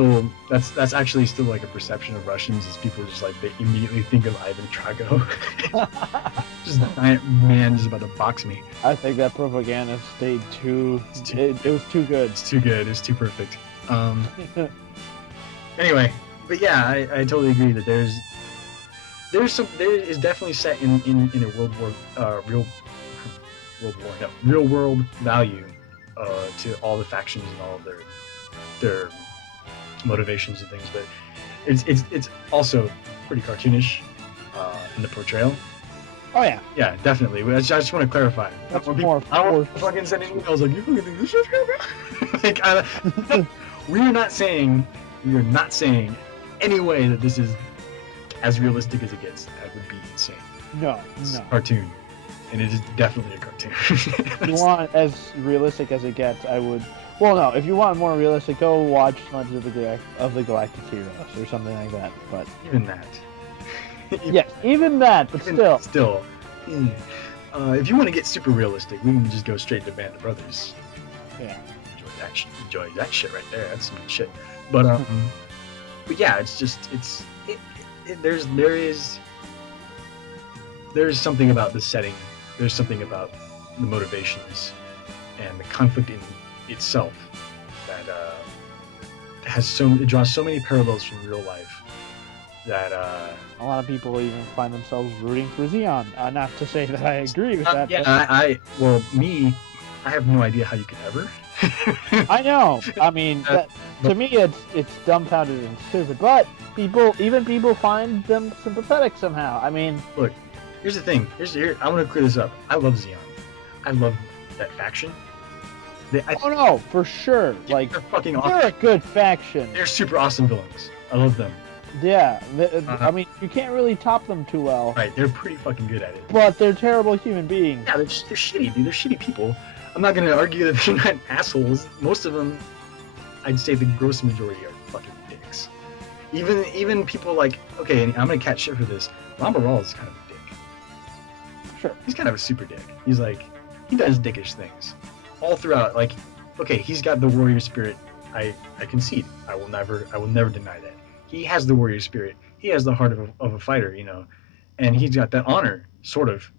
actually still like a perception of Russians, is people just like they immediately think of Ivan Drago. Just a giant man just about to box me. I think that propaganda stayed it was too good. It's too good. It's too perfect. Anyway, but yeah, I totally agree that there is definitely set in a real world value to all the factions and all of their motivations and things, but it's also pretty cartoonish in the portrayal. Oh yeah. Yeah, definitely. I just want to clarify. That's I don't want to fucking send emails like, you fucking think this shit's good, bro? Like, we're not saying any way that this is as realistic as it gets. That would be insane. No. It's a cartoon. And it is definitely a cartoon. If you want as realistic as it gets, I would. Well, no. If you want more realistic, go watch Legends of the Galactic Heroes or something like that. But even that. Yes, even that. But still. If you want to get super realistic, we can just go straight to Band of Brothers. Yeah. Enjoy that shit right there. That's some good shit. But yeah, it's just there's something about the setting. There's something about the motivations and the conflict in itself that it draws so many parallels from real life that a lot of people even find themselves rooting for Zeon. Not to say that I agree with that. Yeah, I have no idea how you could ever. I know. I mean, to me, it's dumbfounded and stupid. But people find them sympathetic somehow. I mean, look. Here's the thing. I want to clear this up. I love Zeon. I love that faction. Oh no, for sure. Like they're fucking they're awesome. a good faction. They're super awesome villains. I love them. Yeah, I mean, you can't really top them too well. Right, they're pretty fucking good at it. But they're terrible human beings. Yeah, they're shitty, dude. They're shitty people. I'm not gonna argue that they're not assholes. Most of them, I'd say the gross majority are fucking dicks. Even people like, okay, and I'm gonna catch shit for this. Ramba Ral is kind of a dick. Sure. He's kind of a super dick. He's like, he does dickish things. All throughout, like, okay, he's got the warrior spirit. I concede. I will never deny that. He has the warrior spirit. He has the heart of a fighter, you know, and he's got that honor, sort of.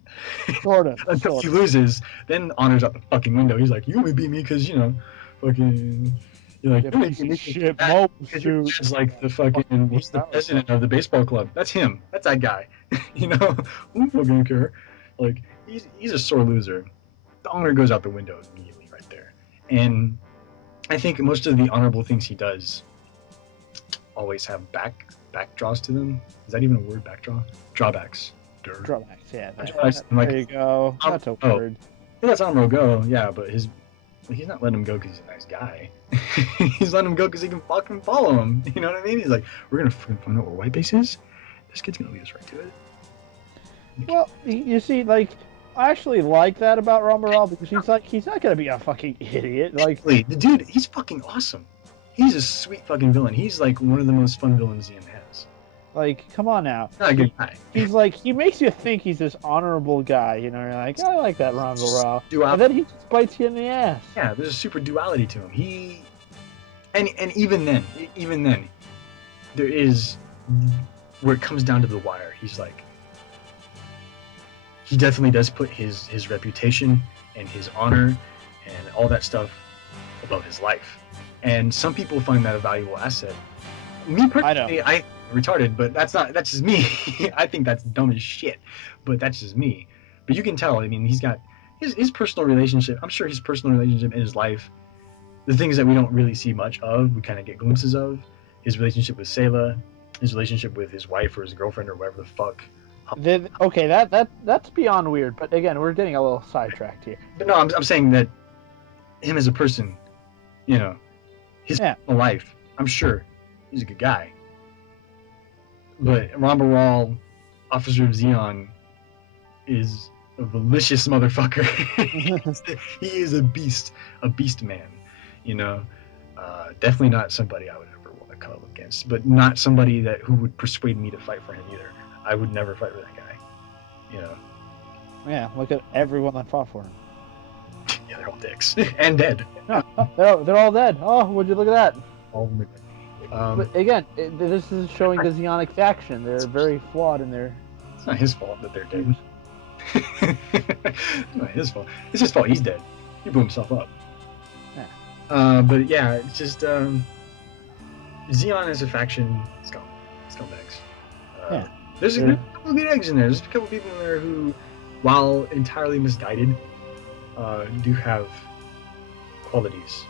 Until he loses, then honor's out the fucking window. He's like, you only beat me because, you know, fucking. You're like, you piece of shit. It's like the fucking. He's the president of the baseball club. That's him. That's that guy. You know, who fucking care? Like, he's a sore loser. The honor goes out the window immediately right there. And I think most of the honorable things he does always have backdraws to them. Is that even a word? Backdraw? Drawbacks. Drawbacks, yeah. Like, there you go. That's a word. Yeah, that's honorable go. Yeah, but he's not letting him go because he's a nice guy. He's letting him go because he can fucking follow him. You know what I mean? He's like, we're gonna find out where White Base is. This kid's gonna lead us right to it. Well, you see, like, I actually like that about Ramba Ral because he's not gonna be a fucking idiot. Like, the dude, he's fucking awesome. He's a sweet fucking villain. He's like one of the most fun villains Zion has. Like, come on now. Not a good guy. He's like, he makes you think he's this honorable guy, you know, you're like, I like that Ramba Ral. And then he just bites you in the ass. Yeah, there's a super duality to him. And even then, there is, where it comes down to the wire, he's like, he definitely does put his reputation and his honor and all that stuff above his life. And some people find that a valuable asset. Me personally, I retarded, but that's just me. I think that's dumb as shit, but that's just me. But you can tell, I mean, he's got his personal relationship. I'm sure his personal relationship in his life, the things that we don't really see much of, we kind of get glimpses of. His relationship with Sayla, his relationship with his wife or his girlfriend or whatever the fuck. Okay, that's beyond weird. But again, we're getting a little sidetracked here. But no, I'm saying that him as a person, you know, his personal life, I'm sure he's a good guy. But Ramba Ral, Officer of Zeon, is a malicious motherfucker. He is a beast man, you know. Definitely not somebody I would ever want to come up against, but not somebody who would persuade me to fight for him either. I would never fight for that guy, you know. Yeah, look at everyone that fought for him. Yeah, they're all dicks and dead. No, they're all dead. Oh, would you look at that? All of them are dead. But again, this is showing the Zeonic faction. They're very flawed in their... It's not his fault that they're dead. It's not his fault. It's his fault he's dead. He blew himself up. Yeah. But yeah, it's just... Zeon as a faction, scumbags. Yeah. There's a couple of good eggs in there. There's a couple of people in there who, while entirely misguided, do have qualities.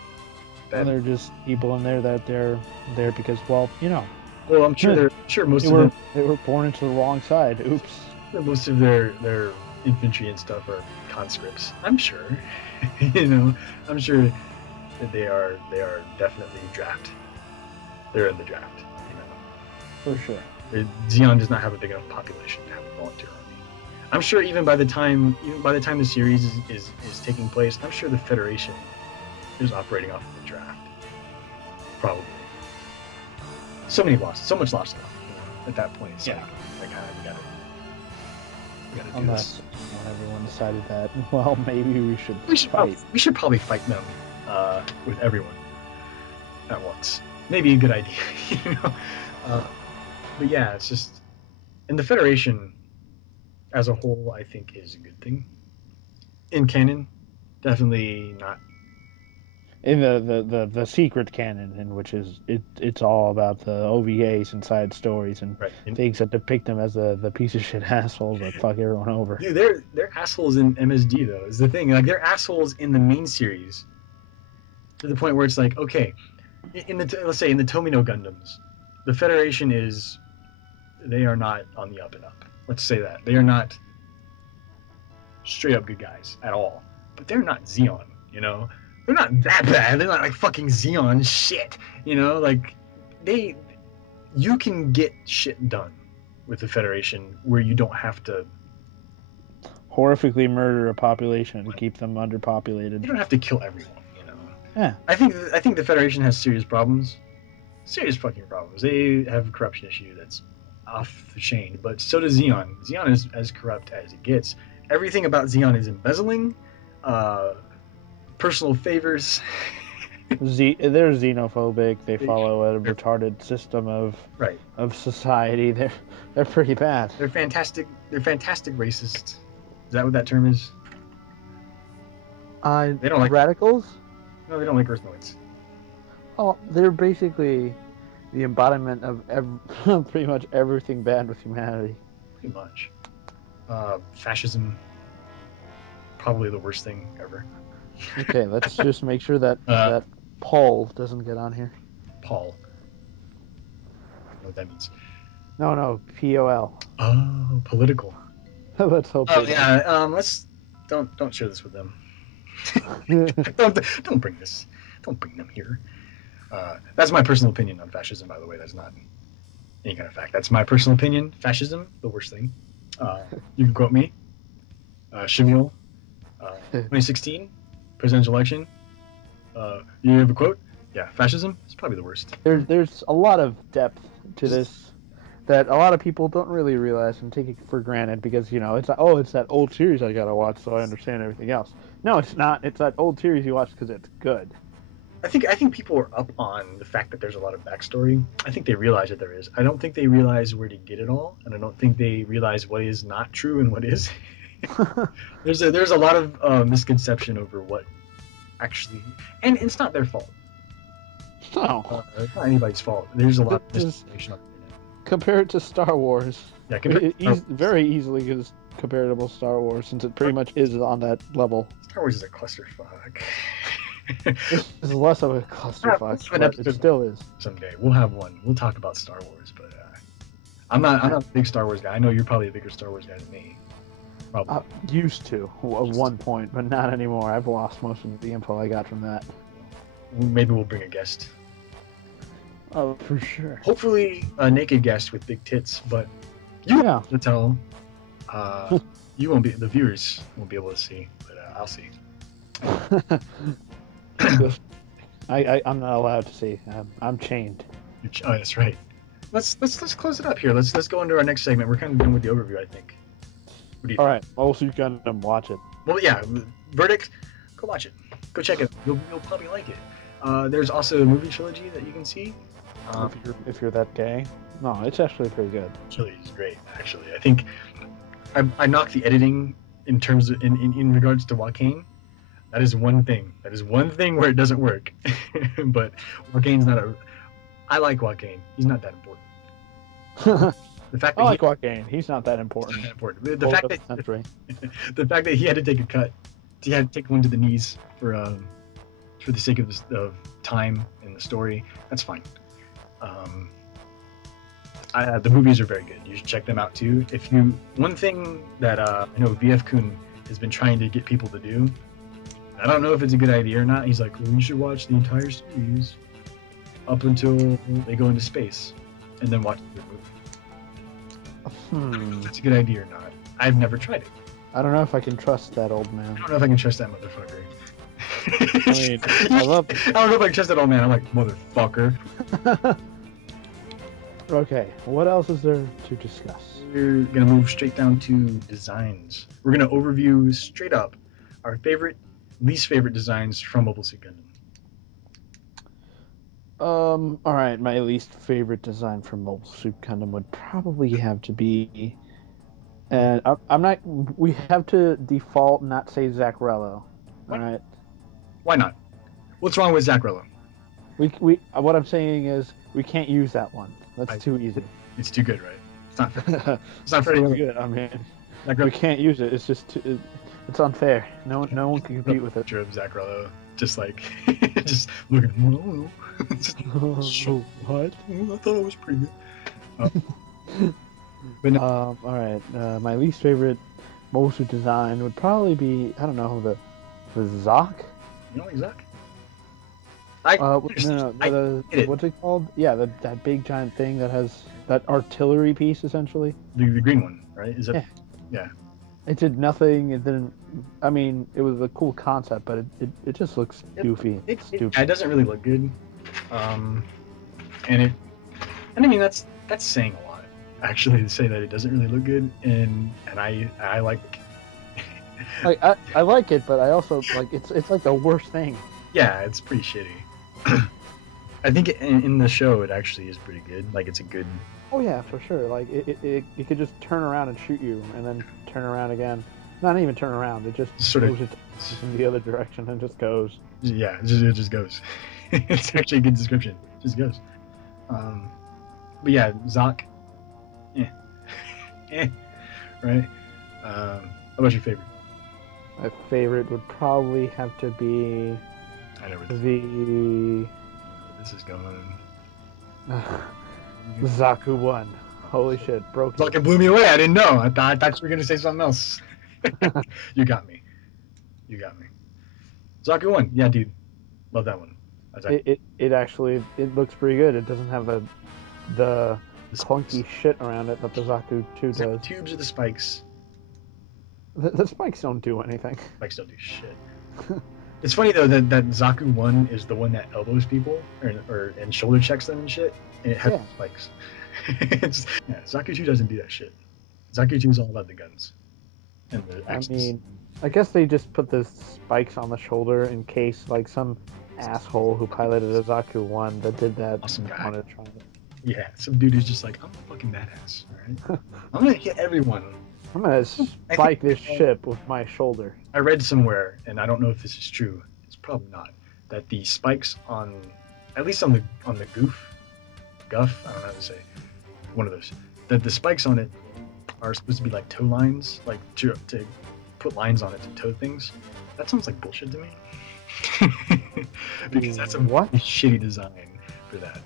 Well, they're just people in there that they're there because, well, you know. Well, I'm sure most of them... They were born into the wrong side. Oops. Most of their infantry and stuff are conscripts. I'm sure. You know, I'm sure that they are definitely draft. They're in the draft, you know. For sure. Zeon does not have a big enough population to have a volunteer army. I'm sure even by the time the series is taking place, I'm sure the Federation is operating off of the draft. Probably. So much lost stuff, you know, at that point. It's like we gotta do this. When everyone decided that, well, maybe we should fight. We should probably fight them with everyone at once. Maybe a good idea, you know. But yeah, it's just, and the Federation as a whole, I think, is a good thing. In canon, definitely not. In the secret canon, in which is it's all about the OVAs and side stories and things that depict them as the piece of shit assholes that fuck everyone over. Dude, they're assholes in MSD though. Is the thing, like they're assholes in the main series to the point where it's like, okay, let's say in the Tomino Gundams, the Federation they are not on the up and up. Let's say that they are not straight up good guys at all. but they're not Xeon, you know? They're not that bad. They're not like fucking Xeon shit, you know? Like, you can get shit done with the Federation where you don't have to horrifically murder a population to keep them underpopulated. You don't have to kill everyone, you know? Yeah. I think the Federation has serious problems. Serious fucking problems. They have a corruption issue that's off the chain, but so does Xeon. Xeon is as corrupt as it gets. Everything about Xeon is embezzling, personal favors. They're xenophobic. They follow a retarded system of society. They're pretty bad. They're fantastic. They're fantastic racists. Is that what that term is? They don't like radicals. No, they don't like Earthnoids. Oh, they're basically the embodiment of pretty much everything bad with humanity. Pretty much. Fascism. Probably the worst thing ever. Okay, let's just make sure that that Paul doesn't get on here. Paul. I don't know what that means. No, POL. Oh, political. Let's hope. Oh yeah. Let's don't share this with them. don't bring this. Don't bring them here. That's my personal opinion on fascism, by the way. That's not any kind of fact. That's my personal opinion. Fascism, the worst thing. You can quote me. Shimille, 2016 presidential election. You have a quote? Yeah, fascism is probably the worst. There's a lot of depth to this that a lot of people don't really realize and take it for granted because, you know, it's like, oh, it's that old series I gotta watch so I understand everything else. No, it's not. It's that old series you watch because it's good. I think people are up on the fact that there's a lot of backstory. I think they realize that there is. I don't think they realize where to get it all, and I don't think they realize what is not true and what is. There's a lot of misconception over what actually, and it's not their fault. No, it's not anybody's fault. There's a lot of misinformation on the internet. Compare it to Star Wars. Yeah, very easily is comparable to Star Wars since it pretty much is on that level. Star Wars is a clusterfuck. This is less of a clusterfuck, but it still is. Someday we'll have one. We'll talk about Star Wars, but I'm not a big Star Wars guy. I know you're probably a bigger Star Wars guy than me. Probably. Used to at one point, but not anymore. I've lost most of the info I got from that. Maybe we'll bring a guest. Oh, for sure. Hopefully a naked guest with big tits, but you have to tell. You won't be. The viewers won't be able to see, but I'll see. I'm not allowed to see. I'm chained. Oh, that's right. Let's close it up here. Let's go into our next segment. We're kind of done with the overview, I think. What do you All right. Well, Suit Gundam, watch it. Well, yeah. Verdict. Go watch it. Go check it. You'll probably like it. There's also a movie trilogy that you can see. If you're that gay, no, it's actually pretty good. Trilogy is great, actually. I think I knocked the editing in terms of in regards to Joaquin. That is one thing. That is one thing where it doesn't work. But Joaquin's not a. I like Joaquin. He's not that important. The fact that I like Joaquin. He's not that important. The fact that he had to take a cut, he had to take one to the knees for the sake of time and the story. That's fine. The movies are very good. You should check them out too. One thing that I know VF Kun has been trying to get people to do. I don't know if it's a good idea or not. He's like, well, you should watch the entire series up until they go into space, and then watch the movie. If that's a good idea or not. I've never tried it. I don't know if I can trust that old man. I don't know if I can trust that motherfucker. I mean, I don't know if I can trust that old man. I'm like, motherfucker. Okay, what else is there to discuss? We're gonna move straight down to designs. We're gonna overview straight up our least favorite designs from Mobile Suit Gundam. Alright, my least favorite design from Mobile Suit Gundam would probably have to be, and we have to default not say Zachrello. Alright? Why not? What's wrong with Zachrello? What I'm saying is, we can't use that one. That's too easy. It's too good, right? It's not fair. It's not fair. Really good. I mean, we can't use it. It's just it's unfair. No one can compete with it. Picture of Zachrello, just like, just looking. What? I thought it was pretty good. But no. All right. My least favorite Mobile Suit design would probably be, I don't know, Zoc? You don't like Zuck? What's it called? Yeah, that big giant thing that has that artillery piece, essentially. The green one, right? Is that? Yeah. Yeah. It did nothing. It didn't. I mean, it was a cool concept, but it just looks goofy. Stupid. It doesn't really look good. And I mean that's saying a lot, actually, to say that it doesn't really look good. And I like. Like I like it, but I also like it's like the worst thing. Yeah, it's pretty shitty. I think in the show it actually is pretty good. Like it's a good. Oh yeah, for sure. Like it could just turn around and shoot you, and then turn around again. Not even turn around. It just sort of in the other direction and just goes. Yeah, it just goes. It's actually a good description. It just goes. But yeah, Zoc. Right. How about your favorite? My favorite would probably have to be I know this is going. Zaku 1. Holy shit, broke it. Fucking blew me away. I didn't know. I thought you were gonna say something else. You got me. Zaku 1. Yeah, dude. Love that one. It actually looks pretty good. It doesn't have the clunky shit around it that the Zaku 2 does. The tubes or the spikes? The spikes don't do anything. Spikes don't do shit. It's funny though that Zaku 1 is the one that elbows people and shoulder checks them and shit, and it has spikes. Zaku 2 doesn't do that shit. Zaku 2 is all about the guns and the axes. I mean, I guess they just put the spikes on the shoulder in case like some asshole who piloted a Zaku 1 that did that awesome guy. wanted to try it. Yeah, some dude who's just like, I'm a fucking badass, alright? I'm gonna hit everyone. I'm gonna spike this ship with my shoulder. I read somewhere, and I don't know if this is true, it's probably not, that the spikes at least on the guff, I don't know how to say, one of those, that the spikes on it are supposed to be like tow lines, like to put lines on it to tow things. That sounds like bullshit to me. Because that's a shitty design for that.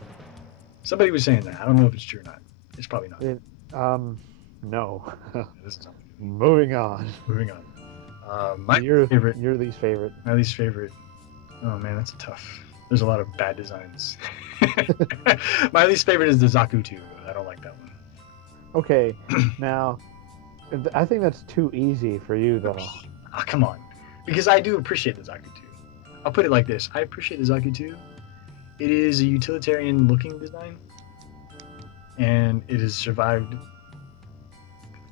Somebody was saying that. I don't know if it's true or not. It's probably not. No. This is Moving on. My favorite. Your least favorite. My least favorite. Oh man, that's tough. There's a lot of bad designs. My least favorite is the Zaku 2. I don't like that one. Okay, now, I think that's too easy for you though. Oh, come on. Because I do appreciate the Zaku 2. I'll put it like this. I appreciate the Zaku 2. It is a utilitarian looking design. And it has survived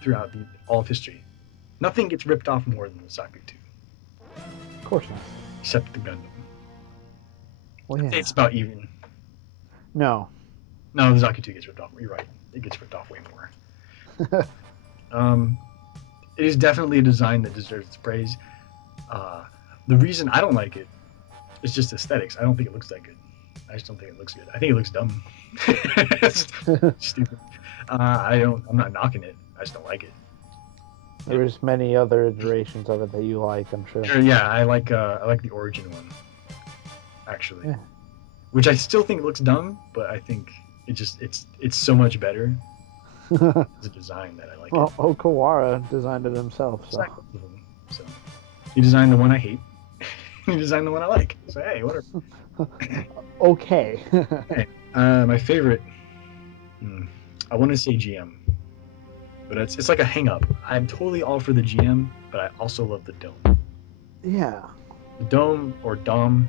throughout all of history. Nothing gets ripped off more than the Zaku 2. Of course not. Except the Gundam. Well, yeah. It's about even. No, the Zaku 2 gets ripped off. You're right. It gets ripped off way more. It is definitely a design that deserves its praise. The reason I don't like it is just aesthetics. I don't think it looks that good. I just don't think it looks good. I think it looks dumb. It's stupid. I'm not knocking it. I just don't like it. There's many other iterations of it that you like, I'm sure. Yeah, I like the Origin one, actually. Yeah. Which I still think looks dumb, but I think it's so much better as a design that I like. Well, Okawara designed it himself, so. So he designed the one I hate. He designed the one I like. So hey, whatever. Okay. Hey, my favorite. I want to say GM, but it's like a hang up. I'm totally all for the GM, but I also love the dome. Yeah. The dome or dom,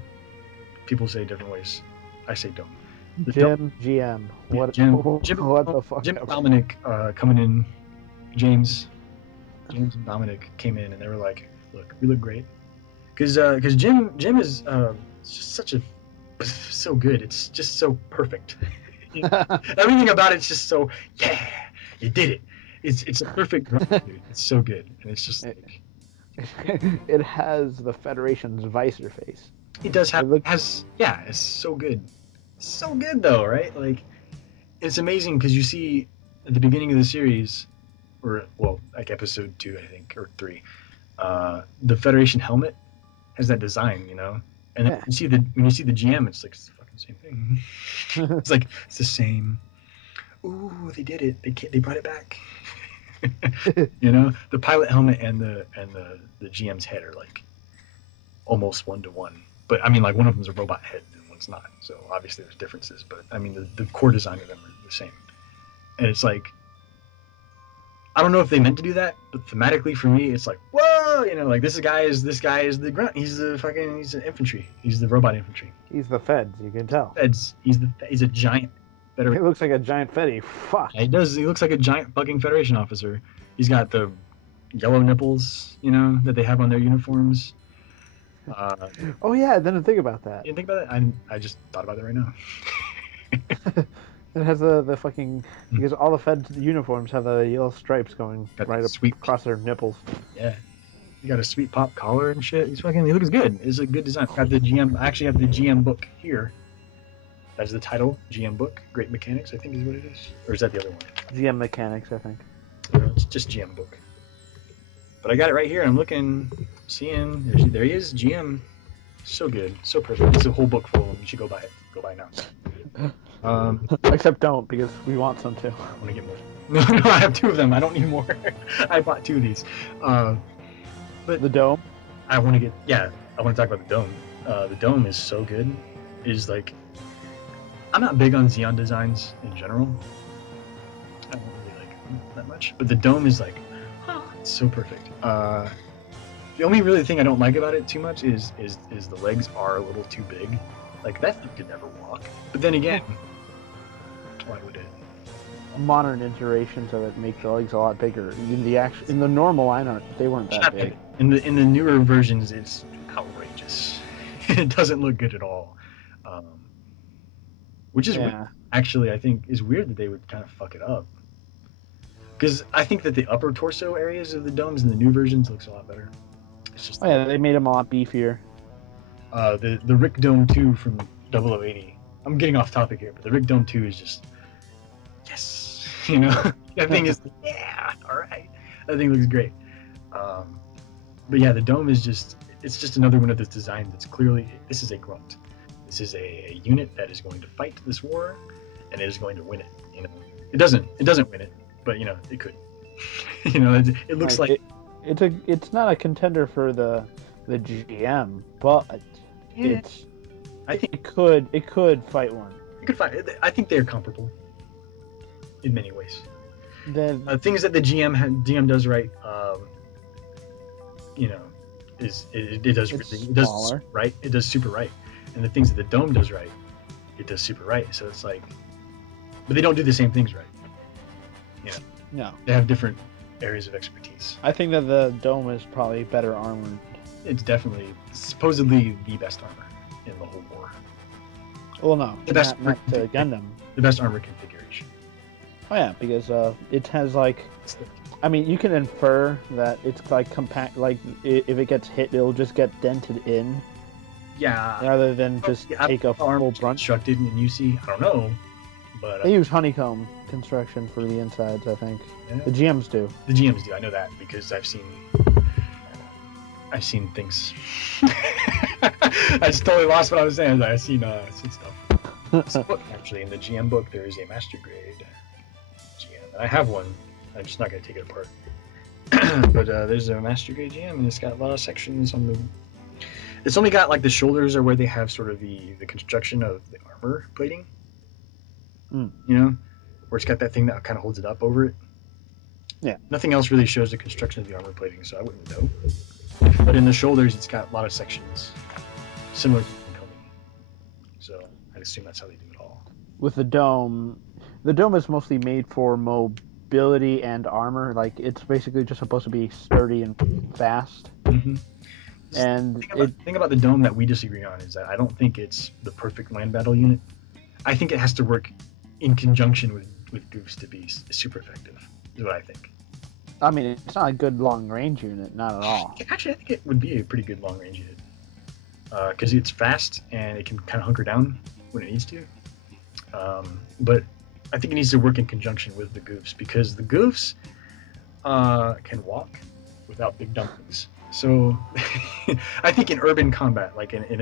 people say different ways. I say dome. GM. What the fuck? Jim and Dominic coming in. James and Dominic came in and they were like, "Look, we look great," because Jim is just so good. It's just so perfect. Everything about it's just so you did it. It's a perfect run, dude. It's so good, and it's just like it has the Federation's visor face. It does have it's so good. So good though, right? Like it's amazing because you see at the beginning of the series, or like episode 2 I think, or 3, the Federation helmet has that design, you know, and then when you see the GM, it's like it's the fucking same thing. It's the same. Ooh, they did it. They brought it back. You know, the pilot helmet and the GM's head are like almost 1-to-1. But I mean, like one of them's a robot head and one's not. So obviously there's differences. But I mean, the core design of them are the same. And it's like, I don't know if they meant to do that, but thematically for me, it's like, whoa, like this guy is the grunt. He's the infantry. He's the robot infantry. He's the feds, you can tell. Feds. He's a giant. He looks like a giant fetty. Fuck. He does. He looks like a giant fucking Federation officer. He's got the yellow nipples, that they have on their uniforms. Oh yeah, I didn't think about that. You didn't think about that? I just thought about it right now. It has the fucking, because all the Fed uniforms have the yellow stripes going right up across their nipples. Yeah. You got a sweet pop collar and shit. He looks good. It's a good design. I actually have the GM book here. That's the title, GM book. Great Mechanics, I think is what it is. Or is that the other one? GM Mechanics, I think. It's just GM book. But I got it right here. I'm looking, seeing. There he is, GM. So good. So perfect. It's a whole book full of them. You should go buy it. Go buy it now. Except don't, because we want some too. I want to get more. No, I have 2 of them. I don't need more. I bought 2 of these. But the dome? I want to talk about the dome. The dome is so good. Is like, I'm not big on Xeon designs in general. I don't really like them that much. But the dome is like, it's so perfect. The only really thing I don't like about it too much is the legs are a little too big. Like, that thing could never walk. But then again, why would it? Modern iterations of it make the legs a lot bigger. In the normal line, they weren't that big. In the newer versions, it's outrageous. It doesn't look good at all. Which is actually, I think, is weird that they would kind of fuck it up. Because I think that the upper torso areas of the domes in the new versions looks a lot better. It's just they made them a lot beefier. The Rick Dome 2 from 0080. I'm getting off topic here, but the Rick Dome 2 is just, yes, that thing is, yeah, all right. That thing looks great. But yeah, the dome is it's just another one of this design that's clearly, this is a grunt. This is a unit that is going to fight this war, and it is going to win it. It doesn't win it, but it could. It looks like it's not a contender for the GM, but I think it could fight one. It could fight. I think they're comparable in many ways. The things that the GM does right, it does right. It does super right, and the things that the dome does right, it does super right. So it's like, but they don't do the same things right. No. They have different areas of expertise. I think that the dome is probably better armored. It's definitely supposedly the best armor in the whole war. Well, no, not the Gundam. The best armor configuration. Oh yeah, because it has like, I mean, you can infer that it's like compact. Like if it gets hit, it'll just get dented in. Yeah. Rather than just take a full brunt. Constructed in UC, I don't know, but they use honeycomb construction for the insides. I think the GMs do. The GMs do. I know that because I've seen things. I just totally lost what I was saying. I've seen stuff. Book, actually, in the GM book, there is a master grade GM. I have one. I'm just not going to take it apart. But there's a master grade GM, and it's got a lot of sections on the. It's only got like the shoulders are where they have sort of the construction of the armor plating. Where it's got that thing that kind of holds it up over it. Yeah. Nothing else really shows the construction of the armor plating, so I wouldn't know. But in the shoulders, it's got a lot of sections similar to the Coming. So I'd assume that's how they do it all. With the dome is mostly made for mobility and armor. Like, it's basically just supposed to be sturdy and fast. Mm-hmm. And the thing about the dome that we disagree on is that I don't think it's the perfect land battle unit. I think it has to work in conjunction with goofs to be super effective, is what I think. I mean, it's not a good long-range unit, not at all. Actually, I think it would be a pretty good long-range unit. Because it's fast, and it can kind of hunker down when it needs to. But I think it needs to work in conjunction with the goofs, because the goofs can walk without big dumplings. So I think in urban combat, like in an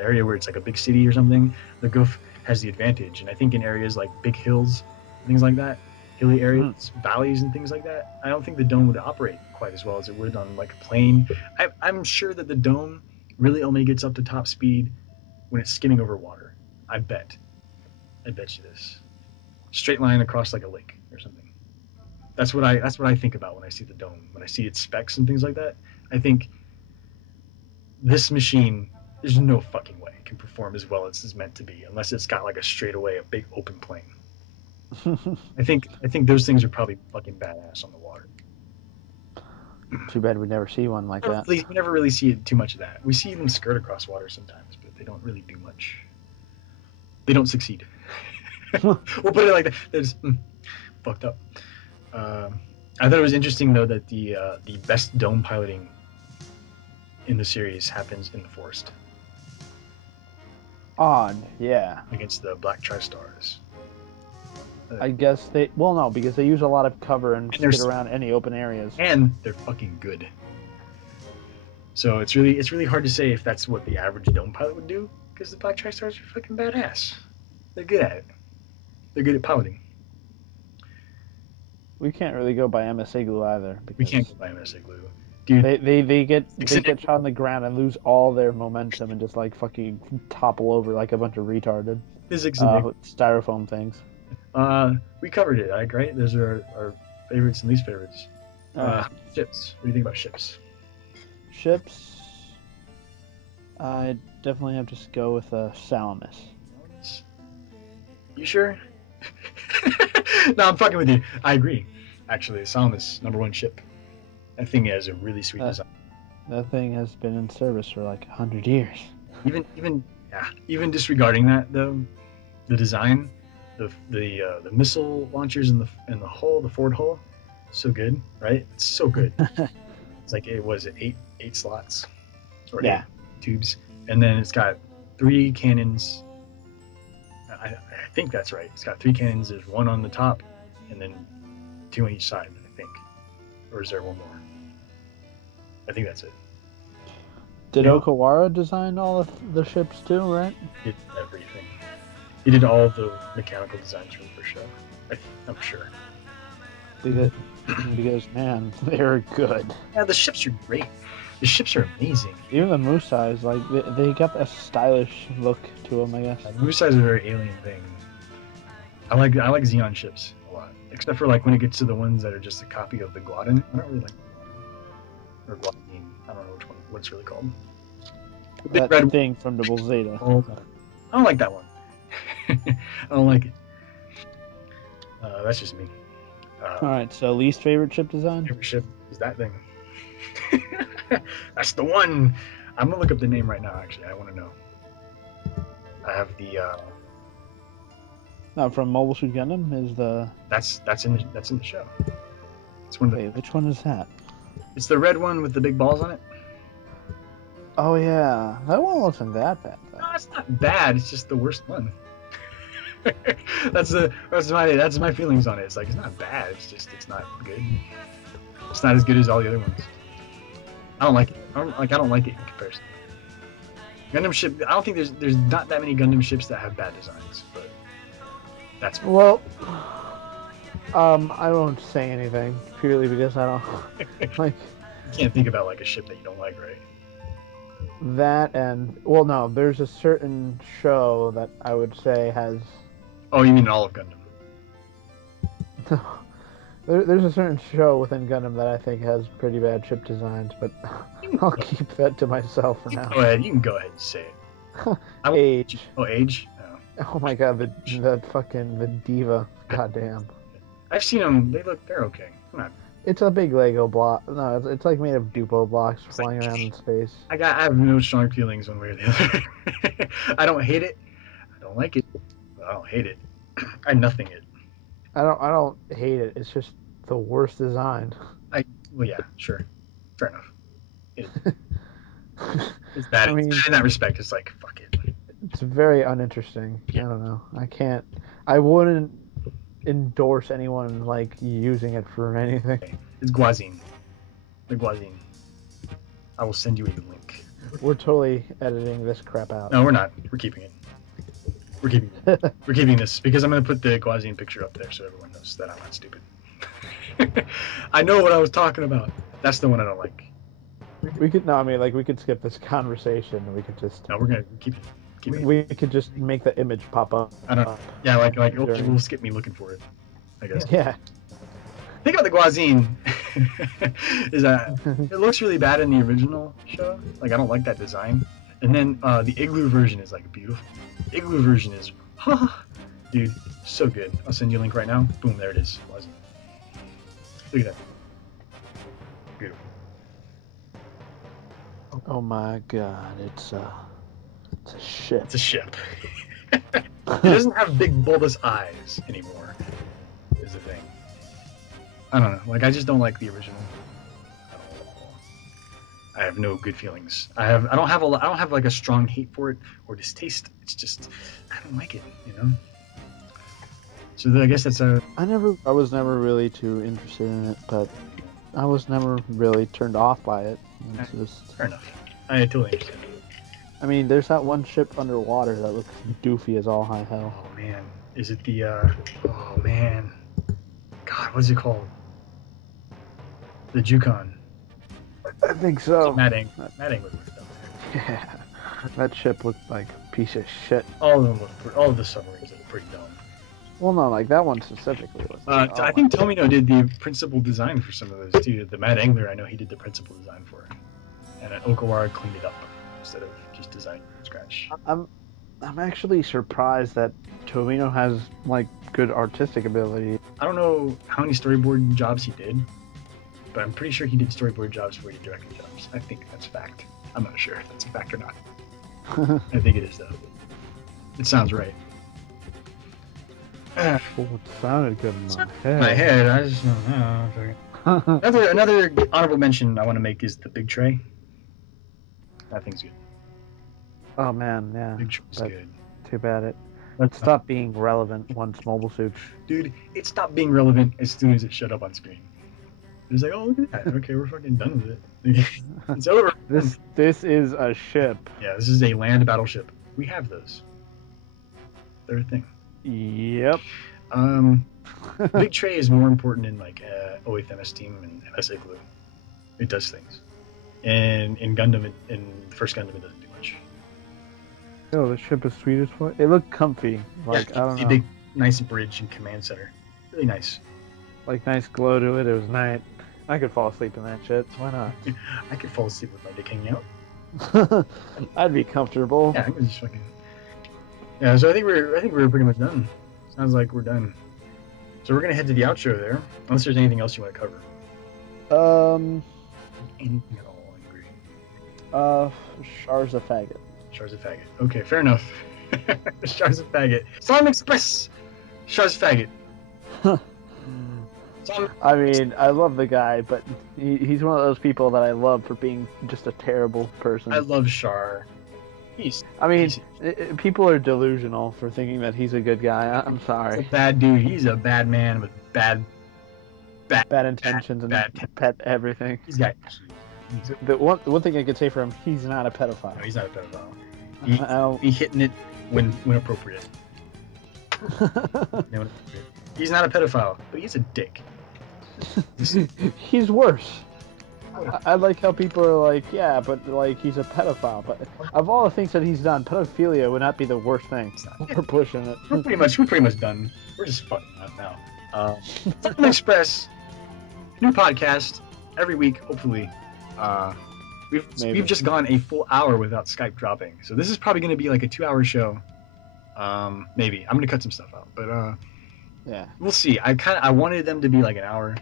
area where it's like a big city or something, the goof has the advantage. And I think in areas like big hills, things like that, hilly areas, valleys and things like that, I don't think the dome would operate quite as well as it would on like a plain. I'm sure that the dome really only gets up to top speed when it's skimming over water. I bet you this. Straight line across like a lake or something. That's what I think about when I see the dome. When I see its specs and things like that, I think this machine, there's no fucking way it can perform as well as it's meant to be unless it's got like a straightaway, a big open plane. I think those things are probably fucking badass on the water. Too bad we never see one like that. We never really see too much of that. We see them skirt across water sometimes, but they don't really do much. They don't succeed. We'll put it like that. They're just fucked up. I thought it was interesting though that the best dome piloting in the series happens in the forest. Odd, yeah. Against the Black Tri-Stars. I guess no, because they use a lot of cover and get around any open areas. And they're fucking good. So it's really hard to say if that's what the average dome pilot would do, because the Black Tri-Stars are fucking badass. They're good at it. They're good at piloting. We can't really go by MSA glue either. We can't go by MSA glue. Dude, they get shot on the ground and lose all their momentum and just like fucking topple over like a bunch of retarded physics styrofoam things. We covered it, right? Those are our favorites and least favorites. Ships. What do you think about ships? Ships. I definitely have to go with Salamis. You sure? No, I'm fucking with you. I agree. Actually, Salamis, #1 ship. That thing has a really sweet design. That thing has been in service for like 100 years. Even disregarding that though, the design, the missile launchers in the hull, the forward hull, so good, right? It's so good. It's like it was 8 slots or 8 tubes, and then it's got 3 cannons. I think that's right. It's got 3 cannons. There's 1 on the top, and then 2 on each side. I think, or is there 1 more? I think that's it. Did Okawara design all of the ships too, right? He did everything. He did all of the mechanical designs for the first show. I'm sure. Because man, they're good. Yeah, the ships are great. The ships are amazing. Even the Musais, like they got a stylish look to them, I guess. The Musai is a very alien thing. I like Xeon ships a lot, except for like when it gets to the ones that are just a copy of the Guadin. I don't really like. Or Guadin. I don't know what it's really called. That red thing from Double Zeta. I don't like that one. I don't like it. That's just me. Alright, so least favorite ship design? Favorite ship is that thing. That's the one. I'm gonna look up the name right now. Actually, I want to know. I have the. Now from Mobile Suit Gundam is the. That's in the show. It's one of the. Wait, which one is that? It's the red one with the big balls on it. Oh yeah, that one wasn't that bad though. No, it's not bad. It's just the worst one. that's my feelings on it. It's like it's not bad. It's not good. It's not as good as all the other ones. I don't like it. I don't like it in comparison. Gundam ship. I don't think there's not that many Gundam ships that have bad designs, but that's well. I won't say anything purely because I don't like. You can't think about like a ship that you don't like, right? That and well, no, there's a certain show that I would say has. Oh, you mean all of Gundam? No, there's a certain show within Gundam that I think has pretty bad ship designs, but I'll keep that to myself for now. Go ahead. You can go ahead and say it. Age. Oh, Age. Oh my God, the fucking the diva. Goddamn. I've seen them. They're okay. It's a big Lego block. No, it's like made of Dupo blocks flying around in space. I have no strong feelings one way or the other. I don't hate it. I don't like it. I don't hate it. I nothing it. I don't hate it. It's just the worst design. Well, yeah, sure, fair enough. It's bad. In that respect, it's like fuck it. It's very uninteresting. Yeah. I don't know. I wouldn't endorse anyone like using it for anything. It's Guazine. The Guazine. I will send you a link. We're totally editing this crap out. No, we're not. We're keeping it. We're keeping this because I'm going to put the Guazine picture up there so everyone knows that I'm not stupid. I know what I was talking about. That's the one I don't like. We could no, I mean, like we could skip this conversation. We could just No, we're gonna keep it. we could just make the image pop up. I don't. Yeah, like okay, Sure. we'll skip me looking for it. I guess. Yeah. Think about the Guazine. Is that it looks really bad in the original show. Like I don't like that design. And then the Igloo version is like beautiful. The Igloo version is, dude, so good. I'll send you a link right now. Boom, there it is. Guazine. Look at that. Beautiful. Oh my god, it's a ship. It's a ship. It doesn't have big bulbous eyes anymore. Is the thing. I don't know. Like I just don't like the original. I have no good feelings. I don't have like a strong hate for it or distaste. It's just I don't like it, you know. So I guess that's a. I was never really too interested in it, but I was never really turned off by it. It's just, Fair enough. I totally understand. I mean, there's that one ship underwater that looks doofy as all high hell. Oh man, is it the? Oh man, God, what's it called? The Jukon. I think so. Mad Ang was with them. Yeah, that ship looked like a piece of shit. All of them all of the submarines are pretty dumb. Well, no, like that one specifically was. I think Tomino did the principal design for some of those too. The Mad Angler, I know he did the principal design for it, and Okawara cleaned it up instead of just designing from scratch. I'm actually surprised that Tomino has like good artistic ability. I don't know how many storyboard jobs he did, but I'm pretty sure he did storyboard jobs before he did directing jobs. I think that's a fact. I'm not sure if that's a fact or not. I think it is though. It sounds right. Well, it sounded good in my head. My head, I just don't know. Another honorable mention I want to make is the big tray. That thing's good. Oh man, yeah. Big tray's But good. too bad it stopped being relevant once Mobile Suits. Dude, it stopped being relevant as soon as it showed up on screen. It was like, oh, look at that. Okay, we're fucking done with it. It's over. This is a ship. Yeah, this is a land battleship. We have those. They're a thing. Yep. Big Tray is more important in like OATHMS team and MSA Glue. It does things. And in Gundam, in first Gundam, it doesn't do much. Oh, the ship is sweet as fuck. It looked comfy. Like yeah, I don't know. Big, nice bridge and command center. Really nice. Like nice glow to it. It was nice. I could fall asleep in that shit. Why not? I could fall asleep with my dick hanging out. I'd be comfortable. Yeah, I could just fucking. Yeah, so I think we're pretty much done. Sounds like we're done. So we're gonna head to the outro there, unless there's anything else you want to cover. Anything at all, I agree. Char's a faggot. Char's a faggot. Okay, fair enough. Char's a faggot. Song Express. Char's a faggot. I mean, I love the guy, but he's one of those people that I love for being just a terrible person. I love Char. People are delusional for thinking that he's a good guy. I'm sorry. He's a bad dude. He's a bad man with bad intentions and bad pet everything. He's got. The one thing I could say for him, he's not a pedophile. No, he's not a pedophile. He's hitting it when appropriate. He's not a pedophile, but he's a dick. He's worse. I like how people are like, yeah, but like he's a pedophile. But of all the things that he's done, pedophilia would not be the worst thing. We're pushing it. We're pretty much done. We're just fucking up now. Plzkthnx Express, new podcast every week, hopefully. We've just gone a full hour without Skype dropping, so this is probably going to be like a 2-hour show. Maybe I'm going to cut some stuff out, but yeah, we'll see. I wanted them to be like an hour,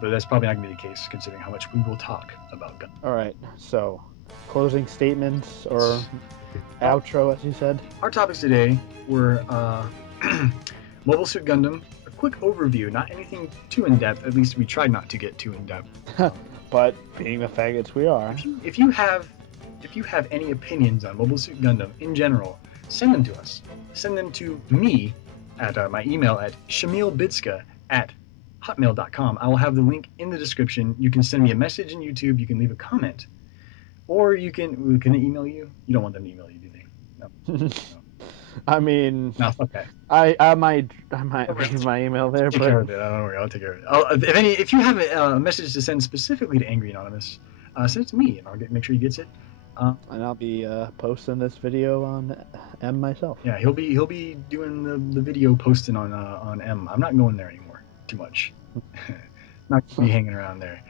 but that's probably not going to be the case considering how much we will talk about Gundam. All right, so closing statements or outro, as you said. Our topics today were Mobile Suit Gundam, a quick overview, not anything too in depth. At least we tried not to get too in depth. But being the faggots we are. If you have any opinions on Mobile Suit Gundam in general, send them to us. Send them to me at my email at shimillebitska@hotmail.com. I will have the link in the description. You can send me a message in YouTube. You can leave a comment, or can I email you? You don't want them to email you, do they? No. I mean, no, okay. I might leave my email there, Take but care of it. I don't worry. I'll take care of it. If you have a message to send specifically to Angry Anonymous, send it to me, and I'll make sure he gets it. And I'll be posting this video on M myself. Yeah, he'll be doing the video posting on M. I'm not going there anymore too much. Not gonna be hanging around there.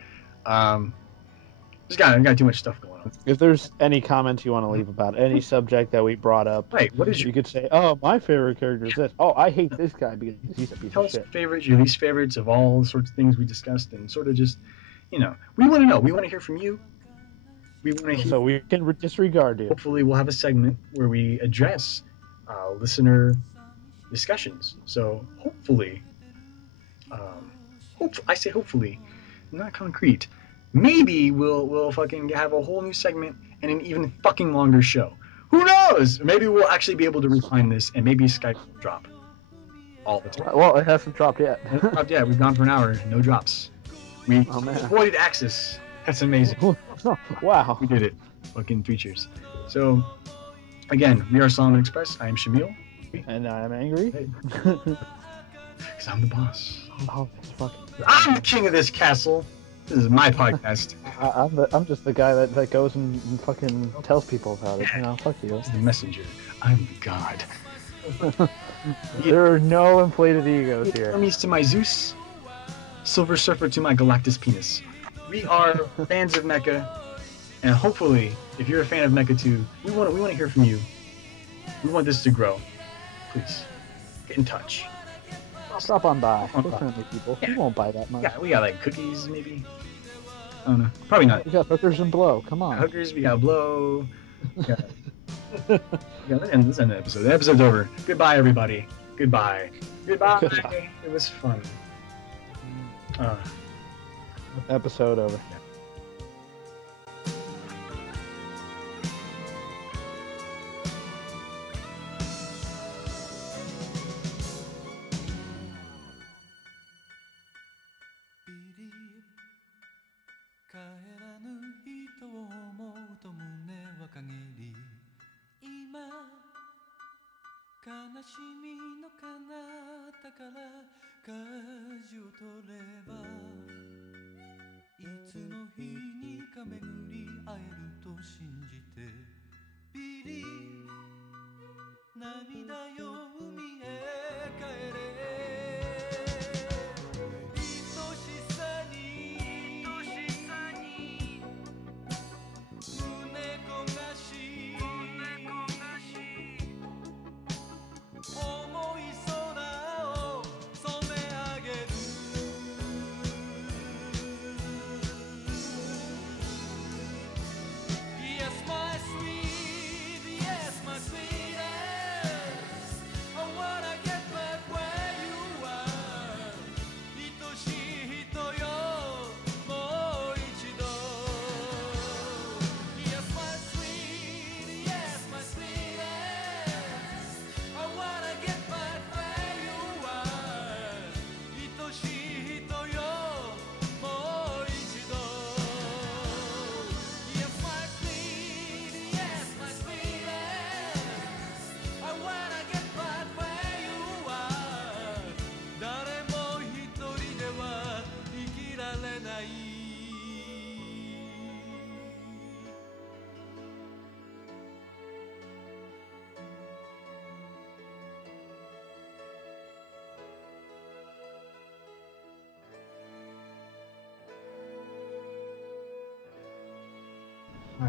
Just got too much stuff going on. If there's any comments you want to leave about any subject that we brought up, right? What is you could say, "Oh, my favorite character is this." Oh, I hate this guy because he's a piece Tell of us shit. favorites, your least favorites of all sorts of things we discussed, and sort of just, we want to know. We want to hear from you. We want to hear. So we can disregard you. Hopefully, we'll have a segment where we address listener discussions. So hopefully, I say hopefully, not concrete. Maybe we'll fucking have a whole new segment and an even fucking longer show. Who knows? Maybe we'll actually be able to refine this, and maybe Skype will drop all the time. Well, it hasn't dropped yet. Yeah, we've gone for an hour, no drops. We man. avoided Axis. That's amazing. Wow. We did it. Fucking 3 cheers. So, again, we are Solomon Express. I am Shimille. And I'm angry. Because I'm the boss. Oh, that's fucking... I'm the king of this castle. This is my podcast. I'm just the guy that goes and fucking tells people about it. Fuck you. The messenger. I'm the god. There are no inflated egos here. Hermes to my Zeus. Silver Surfer to my Galactus penis. We are fans of Mecha, and hopefully, if you're a fan of Mecha too, we want to hear from you. We want this to grow. Please, get in touch. Drop on by. We're friendly people. Yeah. We won't buy that much. Yeah, we got like cookies, maybe. I don't know. Probably not. We got hookers and blow. Come on. Hookers, we got blow. Let's end the episode. The episode's over. Goodbye, everybody. Goodbye. Goodbye. It was fun. Episode over.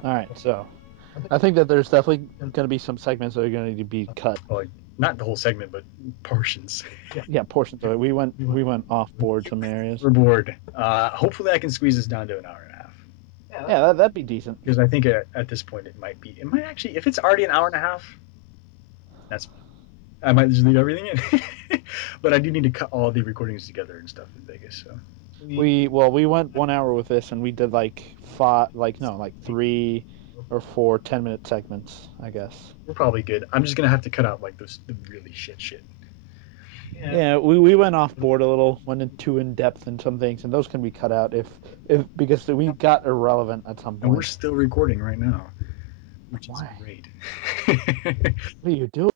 Alright, so I think that there's definitely going to be some segments that are going to need to be cut. Well, not the whole segment, but portions. Yeah, portions of it. We went off board some areas. We're bored. Hopefully, I can squeeze this down to an hour and a half. Yeah, that'd be decent. Because I think at this point it might actually, if it's already an hour and a half, I might just leave everything in. But I do need to cut all the recordings together and stuff in Vegas. So we went 1 hour with this, and we did like 3 or 4 10-minute segments, I guess. We're probably good. I'm just gonna have to cut out like the really shit. Yeah, we went off board a little, went too in depth in some things, and those can be cut out if because we got irrelevant at some point. And we're still recording right now, which is great. What are you doing?